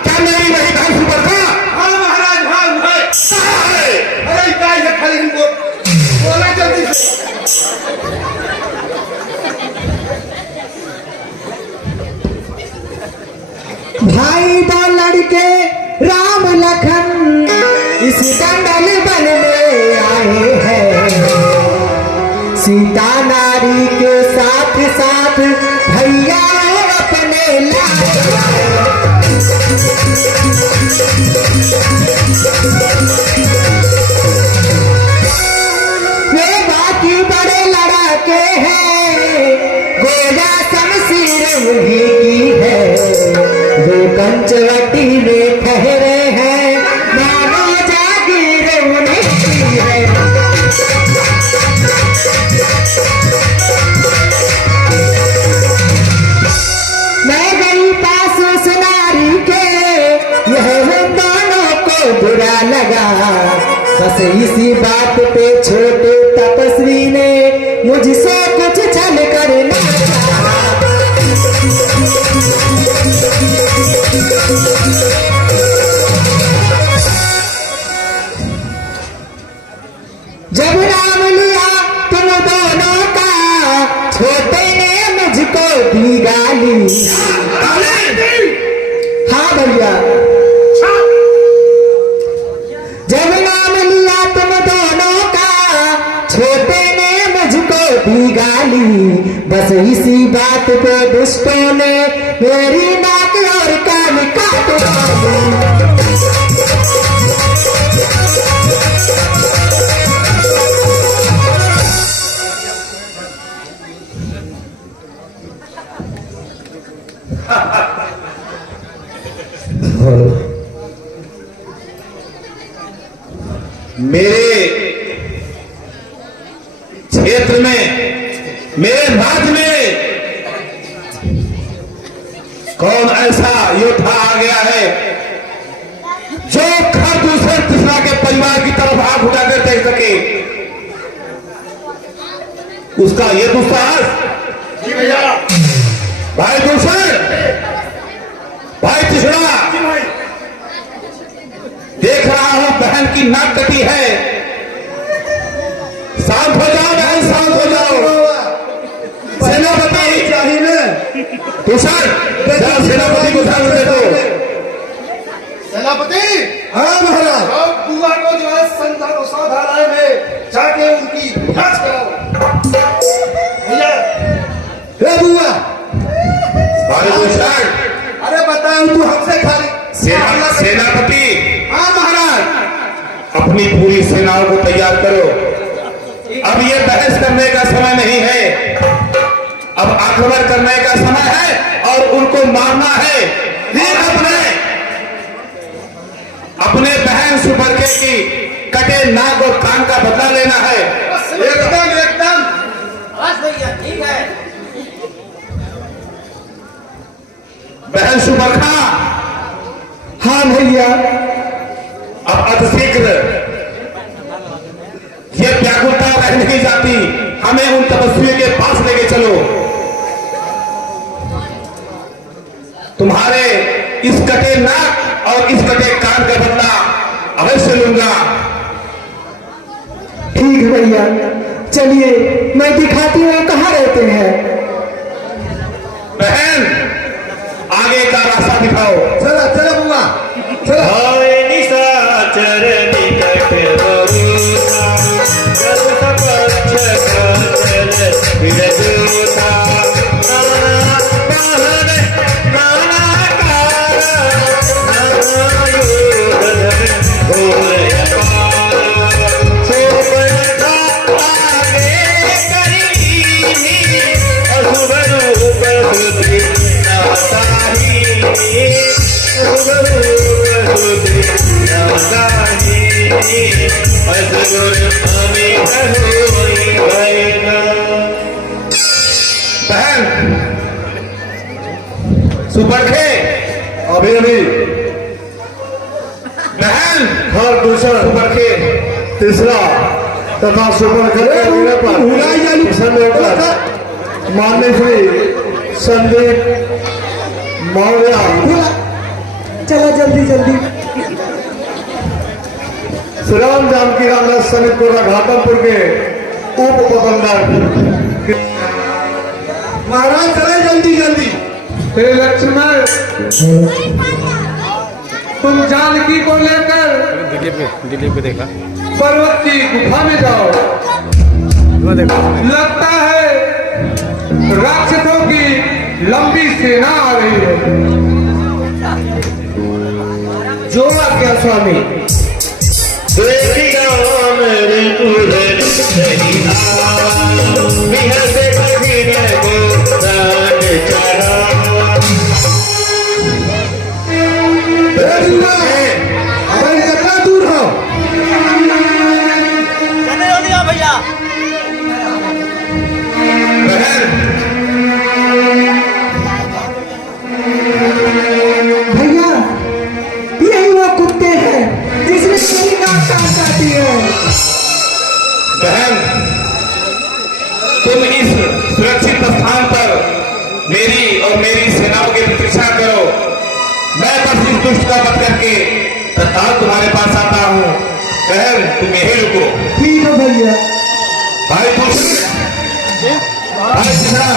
क्या मेरी वही घर सुपर था हाँ महाराज हाँ भाई कहाँ है अरे क्या है खाली इनको बोला जल्दी से भाई दो लड़के राम लखन इस दंडल बन में आए हैं सीता नारी के साथ साथ भैया अपने लाए वे बाकी बड़े लड़के हैं गोया शमशीर उन्हीं की है वे पंचवटी में ठहरे हैं मानो जागीर उन्हीं की है मैं गई पास उस नारी के यह हम दोनों को बुरा लगा बस इसी बात पे छोटे तपस्वी ने मुझसे कुछ छल करना चाहा जब नाम लिया तुम दोनों का छोटे ने मुझको दी गाली हाँ भैया जब नाम लिया तुम दोनों का छोटे ने मुझको दी गाली बस इसी बात पे दुष्टों ने मेरी नाक और कान काट डाली बोलो। मेरे क्षेत्र में, मेरे राज्य में कौन ऐसा योद्धा आ गया है जो हर दूसरे तीसरा के परिवार की तरफ आंख उठाकर देख सके? उसका ये दुस्साहस। जी भैया। भाई दूसर, भाई तीसरा, देख रहा हूं बहन की नाक कटी है। शांत हो जाओ बहन, शांत हो जाओ। सेनापति चाहिए तुषार, जरा सेनापति को ध्यान दे दो। सेनापति। हाँ महाराज। अब बुआ को जो है संधारालय में जाके उनकी जांच कराओ। भैया। हे बुआ, भाई तुषार, अरे बताओ तू हमसे खाली सेनापति, हाँ महाराज। अपनी पूरी सेनाओं को तैयार करो। अब ये बहस करने का समय नहीं है, अब आक्रमण करने का समय है और उनको मारना है। फिर अपने बहन सुबरके की कटे नाक और कान का बदला लेना है। एकदम एकदम। बहन सुबरखा, हाँ भैया। अब अतिशीघ्र ये व्याकुलता रह नहीं जाती, हमें उन तपस्वियों के पास लेके चलो। तुम्हारे इस कटे नाक और इस कटे कान का बदला अवश्य लूंगा। ठीक है भैया, चलिए मैं दिखाती हूँ कहाँ रहते हैं। बहन, आगे का रास्ता दिखाओ। चला चला बुआ चला। हाय निशाचर निकट बरूथा, जल सपक्ष काचल विरजूथा, नाना पाहन नाना कार, नाना योगधर घोर अपार, सोपनखा आगे करीनी, अशुभ रूप धृति नासाही, अशुभ रूप धृति नासाही, असुर अमित होई भयगा। बहन सुबरखे, अभी अभी बहन हर दूसरा सुबरखे, तीसरा तथा सुपर खड़े होने पर मान्य श्री संदीप मौर्य चलो जल्दी जल्दी। श्री राम जानकी रामदास समित कोटा घाटमपुर के उप प्रबंधक। महाराज चले जल्दी जल्दी। हे लक्ष्मण, तुम जानकी को लेकर दिलीप को देखा, पर्वत की गुफा में जाओ। लगता है राक्षसों की लंबी सेना आ रही है। जो आज्ञा स्वामी। देखिया मेरे पूरे नहीं आवा, बिहस कठिन को दान चढ़ा। हमारी कितना दूर हो? बहन भैया, यही वो कुत्ते हैं जिसने मेरी नाक काट जाती है। बहन, तुम इस सुरक्षित स्थान पर मेरी और मेरी सेनाओं की प्रतीक्षा करो। मैं बस इस दुष्ट का वध करके तत्काल तुम्हारे पास आता हूँ। बहन, तुम यही रुको। ठीक है भैया। भाई दूसरे, भाई तीसरा,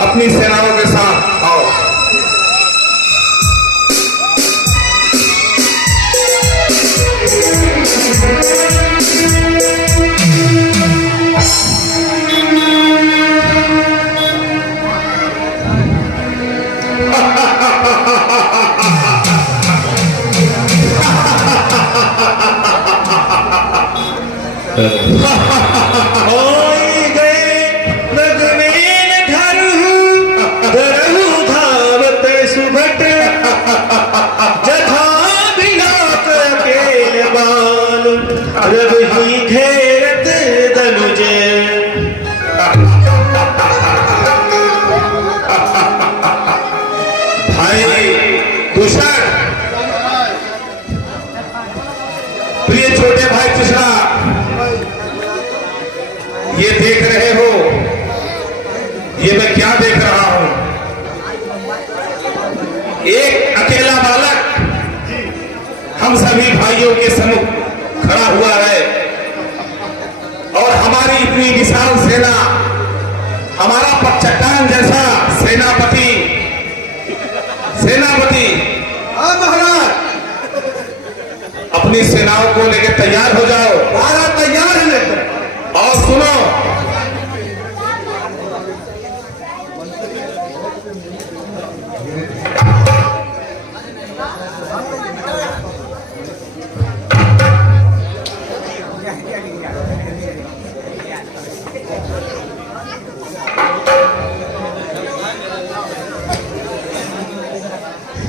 अपनी सेनाओं के साथ आओ। होई गए नगमेन धरहु, धरहु धावत सुभट, हम सभी भाइयों के सम्मुख खड़ा हुआ है और हमारी इतनी विशाल सेना, हमारा चट्टान जैसा सेनापति हाँ महाराज, अपनी सेनाओं को लेकर तैयार हो जाओ। महाराज तैयार है लेकर। और सुनो,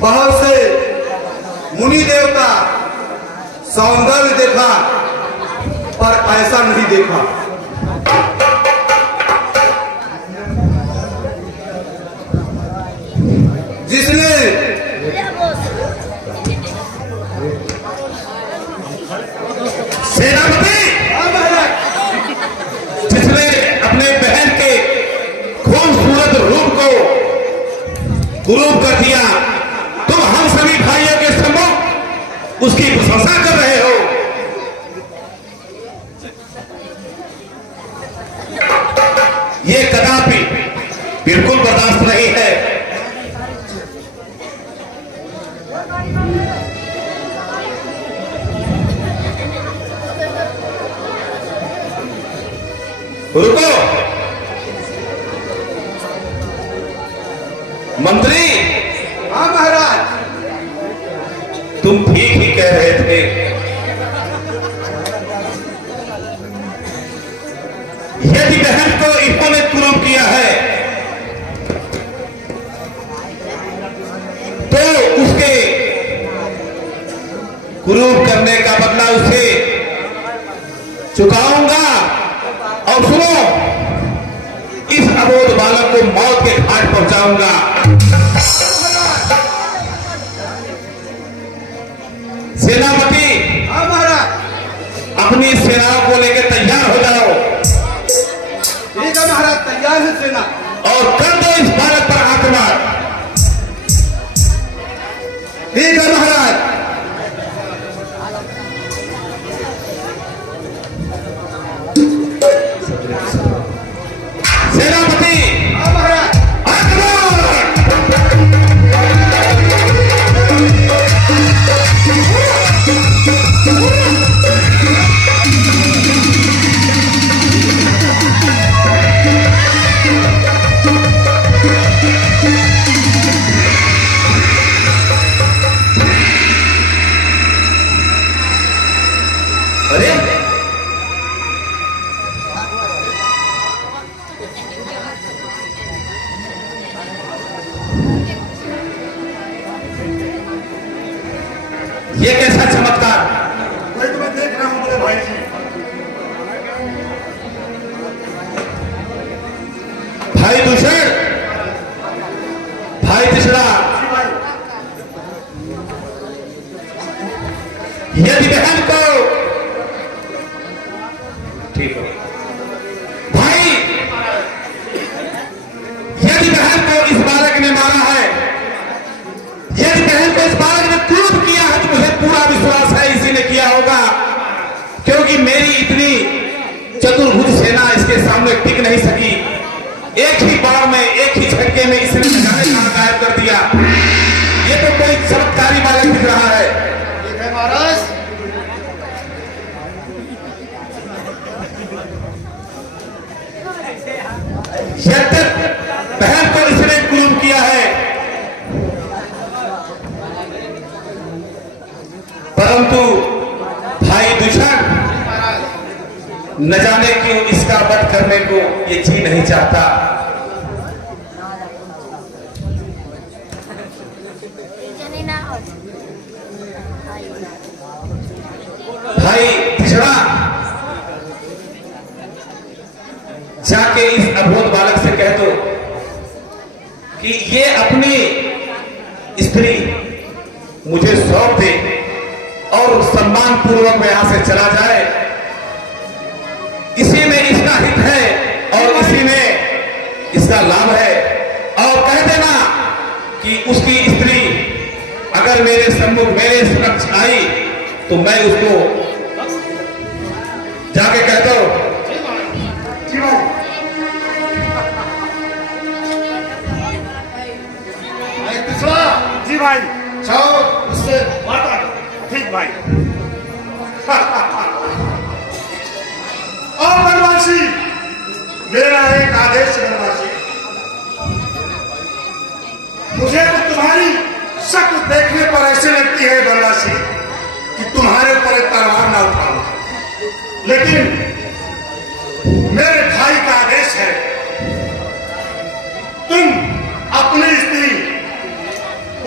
बहुत से मुनि देवता सौंदर्य देखा पर ऐसा नहीं देखा। जिसने सेनापति, जिसने अपने बहन के खूबसूरत रूप को कुरूप कर दिया, तुम हम सभी भाइयों के सम्मुख उसकी प्रशंसा कर रहे हो। ये कदापि बिल्कुल बर्दाश्त नहीं है। रुको मंत्री, हाँ महाराज, तुम ठीक ही कह रहे थे। यदि बहन को इन्होंने कुरूप किया है तो उसके कुरूप करने का बदला उसे चुकाऊंगा। और सुनो, इस अबोध बालक को मौत के घाट पहुंचाऊंगा। सेनापति, हाँ महाराज, अपनी सेनाओं को लेकर तैयार हो जाओ ठीक है महाराज, तैयार है सेना। और कर दो इस बालक पर आक्रमण। ठीक है महाराज। सेनापति, हाँ महाराज, अरे ये कैसा चमत्कार। वही तो मैं देख रहा हूँ बड़े भाई जी। भाई दूषण, भाई तीसरा, यदि बहन को ठीक हो भाई, यदि बहन को इस बालक ने मारा है, यदि बहन को इस बालक ने क्रूप किया है तो मुझे पूरा विश्वास है इसी ने किया होगा, क्योंकि मेरी इतनी चतुर्भुज सेना इसके सामने टिक नहीं सकी। एक ही बार में, एक ही झटके में इसने गायब कर दिया। ये तो कोई चमत्कारी बालक दिख रहा है। ठीक है महाराज, यद्यप बहन को इसने कुरूप किया है, परंतु भाई दूषण न जाने क्यों इसका वध करने को ये जी नहीं चाहता। भाई तीसरा, जाके इस अबोध बालक से कह दो कि ये अपनी स्त्री मुझे सौंप दे और सम्मान पूर्वक यहां से चला जाए। इसी में इसका हित है और इसी में इसका लाभ है। और कह देना कि उसकी स्त्री अगर मेरे सम्मुख, मेरे समक्ष आई तो मैं उसको जाके कहता हूं जी भाई दूसरा जी भाई जाओ उससे माता ठीक भाई और बनवासी मेरा एक आदेश है बनवासी मुझे तो तुम्हारी शक्ल देखने पर ऐसे लगती है बनवासी कि तुम्हारे ऊपर एक तलवार ना उठाऊं लेकिन मेरे भाई का आदेश है तुम अपनी स्त्री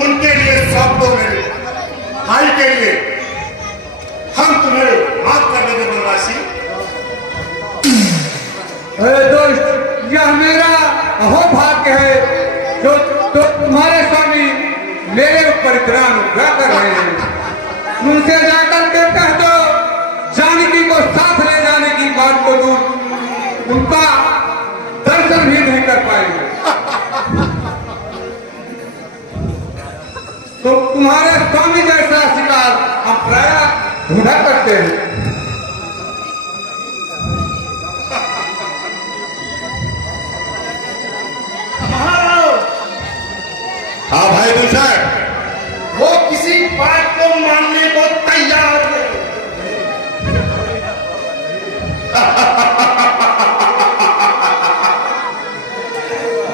उनके लिए सौंप दो मेरे भाई के लिए हम तुम्हें माफ कर देंगे बनवासी अरे दोस्त यह मेरा अहोभाग्य है जो तुम्हारे स्वामी मेरे ऊपर इतना अनुग्रह कर रहे हैं उनसे जाकर के कह दो जानकी को साथ ले जाने की बात को दूर उनका दर्शन भी नहीं कर पाएंगे तो तुम्हारे स्वामी जैसा शिकार हम प्राय ढूंढा करते हैं हाँ भाई दूसर वो किसी बात को मानने को तैयार है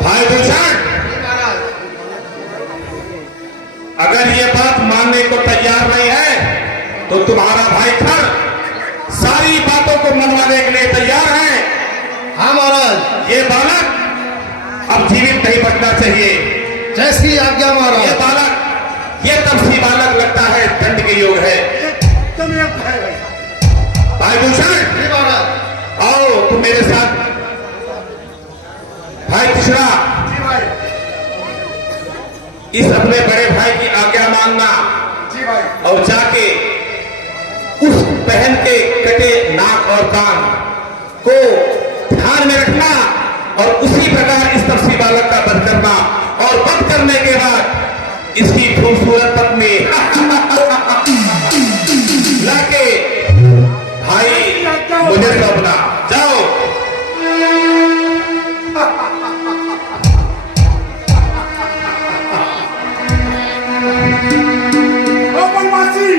भाई दूसर अगर ये बात मानने को तैयार नहीं है तो तुम्हारा भाई खर सारी बातों को मनवाने के लिए तैयार है। हाँ महाराज ये बालक अब जीवित नहीं बचना चाहिए। जैसी आज्ञा ये महाराज बालक ये तपसी बालक लगता है दंड के योग है। एकदम एक है भाई भूषण जी महाराज आओ तुम मेरे साथ। भाई तीसरा जी भाई इस अपने बड़े भाई की आज्ञा मानना जी भाई और जाके उस बहन के कटे नाक और कान को ध्यान में रखना और उसी प्रकार इस तपसी बालक का वध करना और वध करने के बाद इसकी खूबसूरत पत्नी लाके भाई मुझे सौंपना। जाओ ओ बनवासी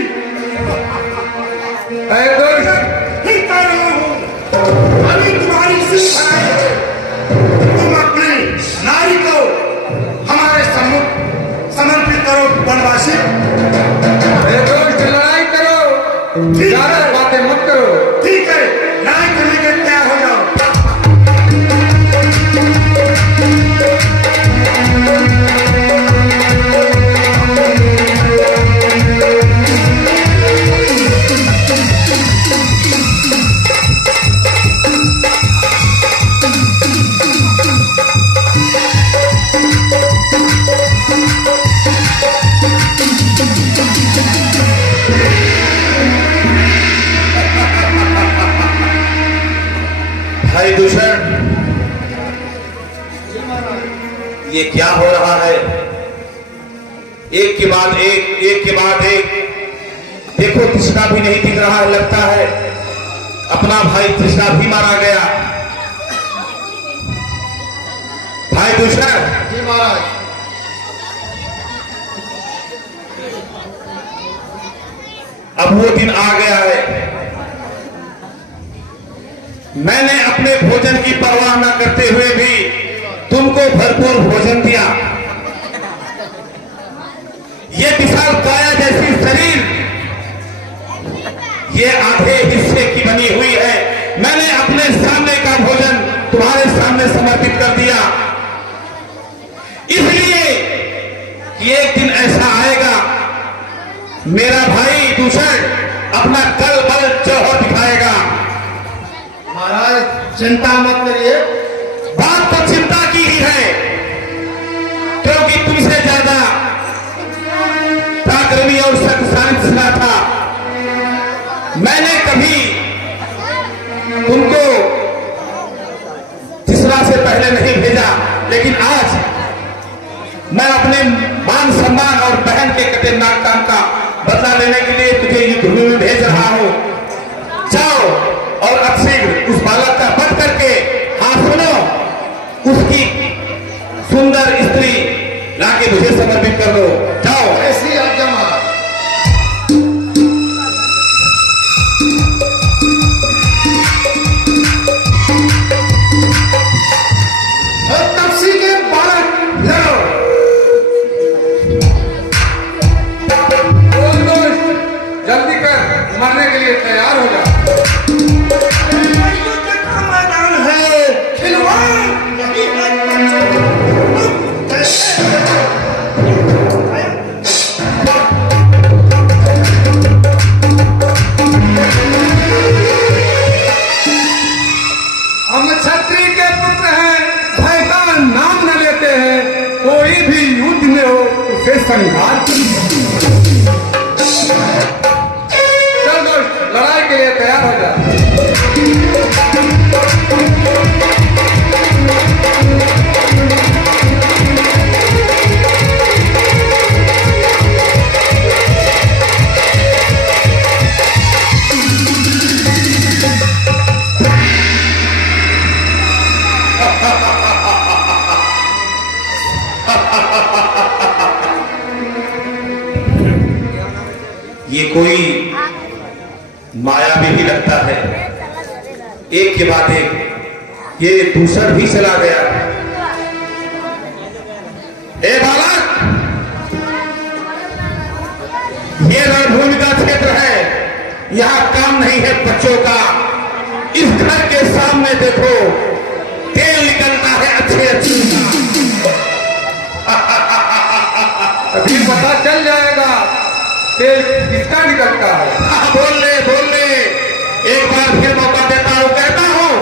अरे दोस्त ठीक कह रहा हूं अभी तुम्हारी सिद्ध है तुम अपनी नारी को हमारे सम्मुख समर्पित करो बनवासी अरे दोस्त लड़ाई करो ठीक ज्यादा है बातें मत करो ठीक है लड़ाई करने के तैयार हो जाओ भाई दूषण ये क्या हो रहा है? एक के बाद एक के बाद एक। देखो कृष्णा भी नहीं दिख रहा है, लगता है अपना भाई कृष्णा भी मारा गया। भाई दूषण जी महाराज अब वो दिन आ गया है। मैंने अपने भोजन की परवाह न करते हुए भी तुमको भरपूर भोजन दिया। ये विशाल काया जैसी शरीर ये आधे हिस्से की बनी हुई है। मैंने अपने सामने का भोजन तुम्हारे सामने समर्पित कर दिया, इसलिए कि एक दिन ऐसा आएगा मेरा भाई दूषण अपना कल बल जौहर दिखाएगा। महाराज चिंता मत करिए बात तो चिंता की ही है, क्योंकि तुमसे ज्यादा पराक्रमी और शक्तिशाली सुना था। मैंने कभी तुमको तीसरा से पहले नहीं भेजा, लेकिन आज मैं अपने मान सम्मान और बहन के कटे नाक कान का बदला लेने के लिए तुझे युद्ध भूमि में ही सुंदर स्त्री लाके मुझे समर्पित कर दो। जाओ। ऐसी आज्ञा महाराज। और तपसी के बालक लड़ो। बोल दोस्त, जल्दी कर, मरने के लिए तैयार हो जा। मैदान है, खिलवाड़ नहीं है। हम क्षत्रिय के पुत्र हैं, भय का नाम न लेते हैं। कोई भी युद्ध में हो उसे संहार करो। चल दोस्त, लड़ाई के लिए तैयार हो जा। ये कोई मायावी भी लगता है। एक के बाद एक ये दूसरा भी चला गया। ए बालक, ये रणभूमि का क्षेत्र है, यहाँ काम नहीं है बच्चों का। इस घर के सामने देखो, तेल निकलता है अच्छे अच्छे का। अभी पता चल जाएगा तेल किसका निकलता है। बोल ले, एक बार फिर मौका देता हूं, कहता हूं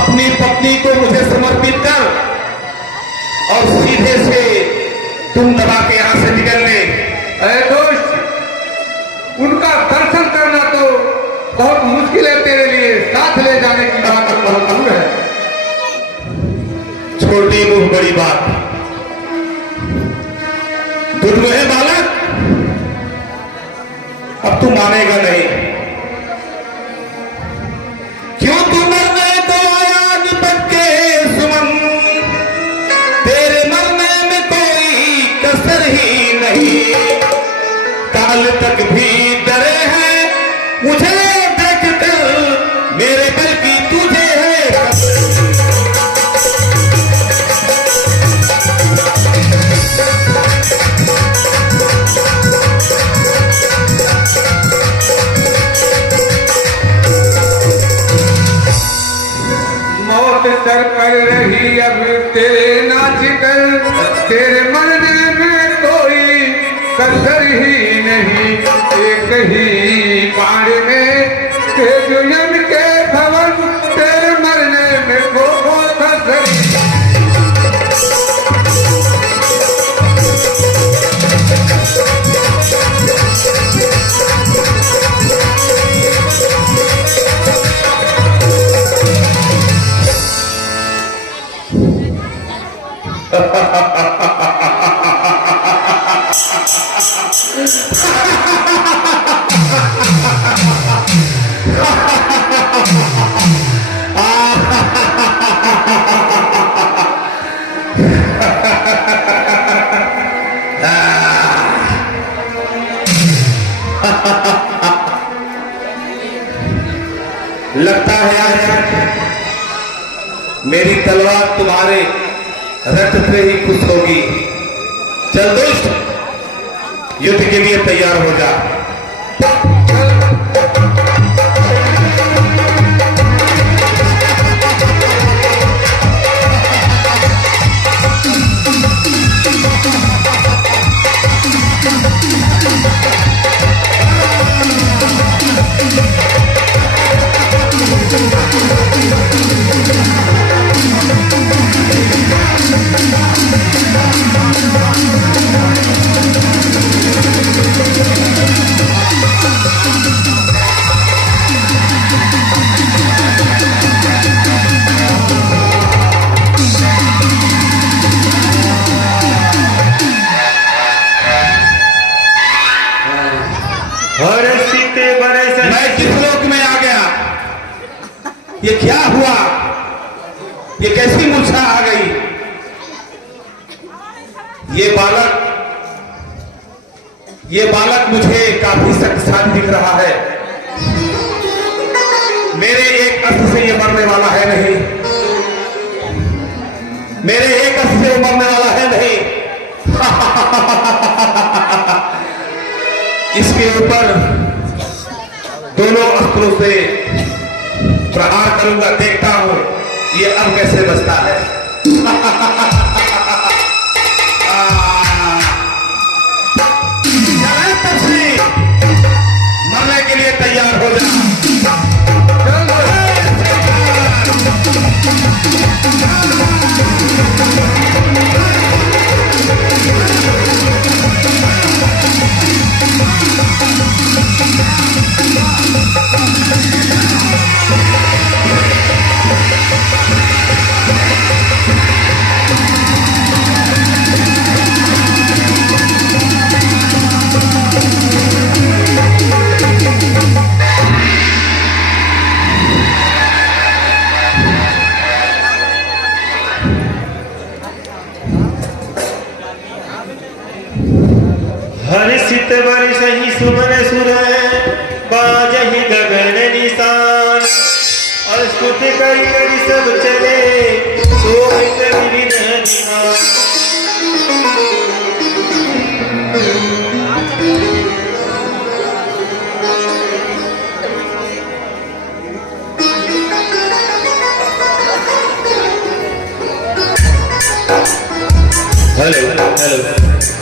अपनी पत्नी को मुझे समर्पित कर और सीधे से तुम दबा के यहां से निकल ले। अरे दोस्त, उनका दर्शन करना तो बहुत मुश्किल है तेरे लिए, साथ ले जाने की बात बहुत दूर है। छोटी मुंह बड़ी बात। दूध में है बालक, अब तू मानेगा नहीं। क्यों तू मरने को आया निपट के सुमन, तेरे मरने में कोई कसर ही नहीं। काल तक भी डरे हैं मुझे देखकर, मेरे बल की तुझे है। मौत सर पर रही अब तेरे नाच कर, तेरे मरने में कोई कसर ही नहीं। एक ही बाण में तेजुयन के भवन, तेरे मरने में कोई कसर ही नहीं। लगता है आज मेरी तलवार तुम्हारे रक्त से ही खुश होगी। चल दोस्त, युद्ध के लिए तैयार हो जा। मैं मैं किस लोक में आ गया? ये क्या हुआ? ये कैसी मूर्छा आ गई? ये बालक मुझे काफी शक्तिशाली दिख रहा है। मेरे एक अस्त्र से ये मरने वाला है नहीं, मेरे एक अस्त्र से मरने वाला है नहीं। इसके ऊपर दोनों अस्त्रों से प्रहार करूंगा, देखता हूं ये अब कैसे बचता है। मरने के लिए तैयार हो जा। हर्षित वर्ष ही सुमन सुर बाजहि गगन निशान और स्तुति करी करी सब चले शोभित विभिन्न निशान। Hello hello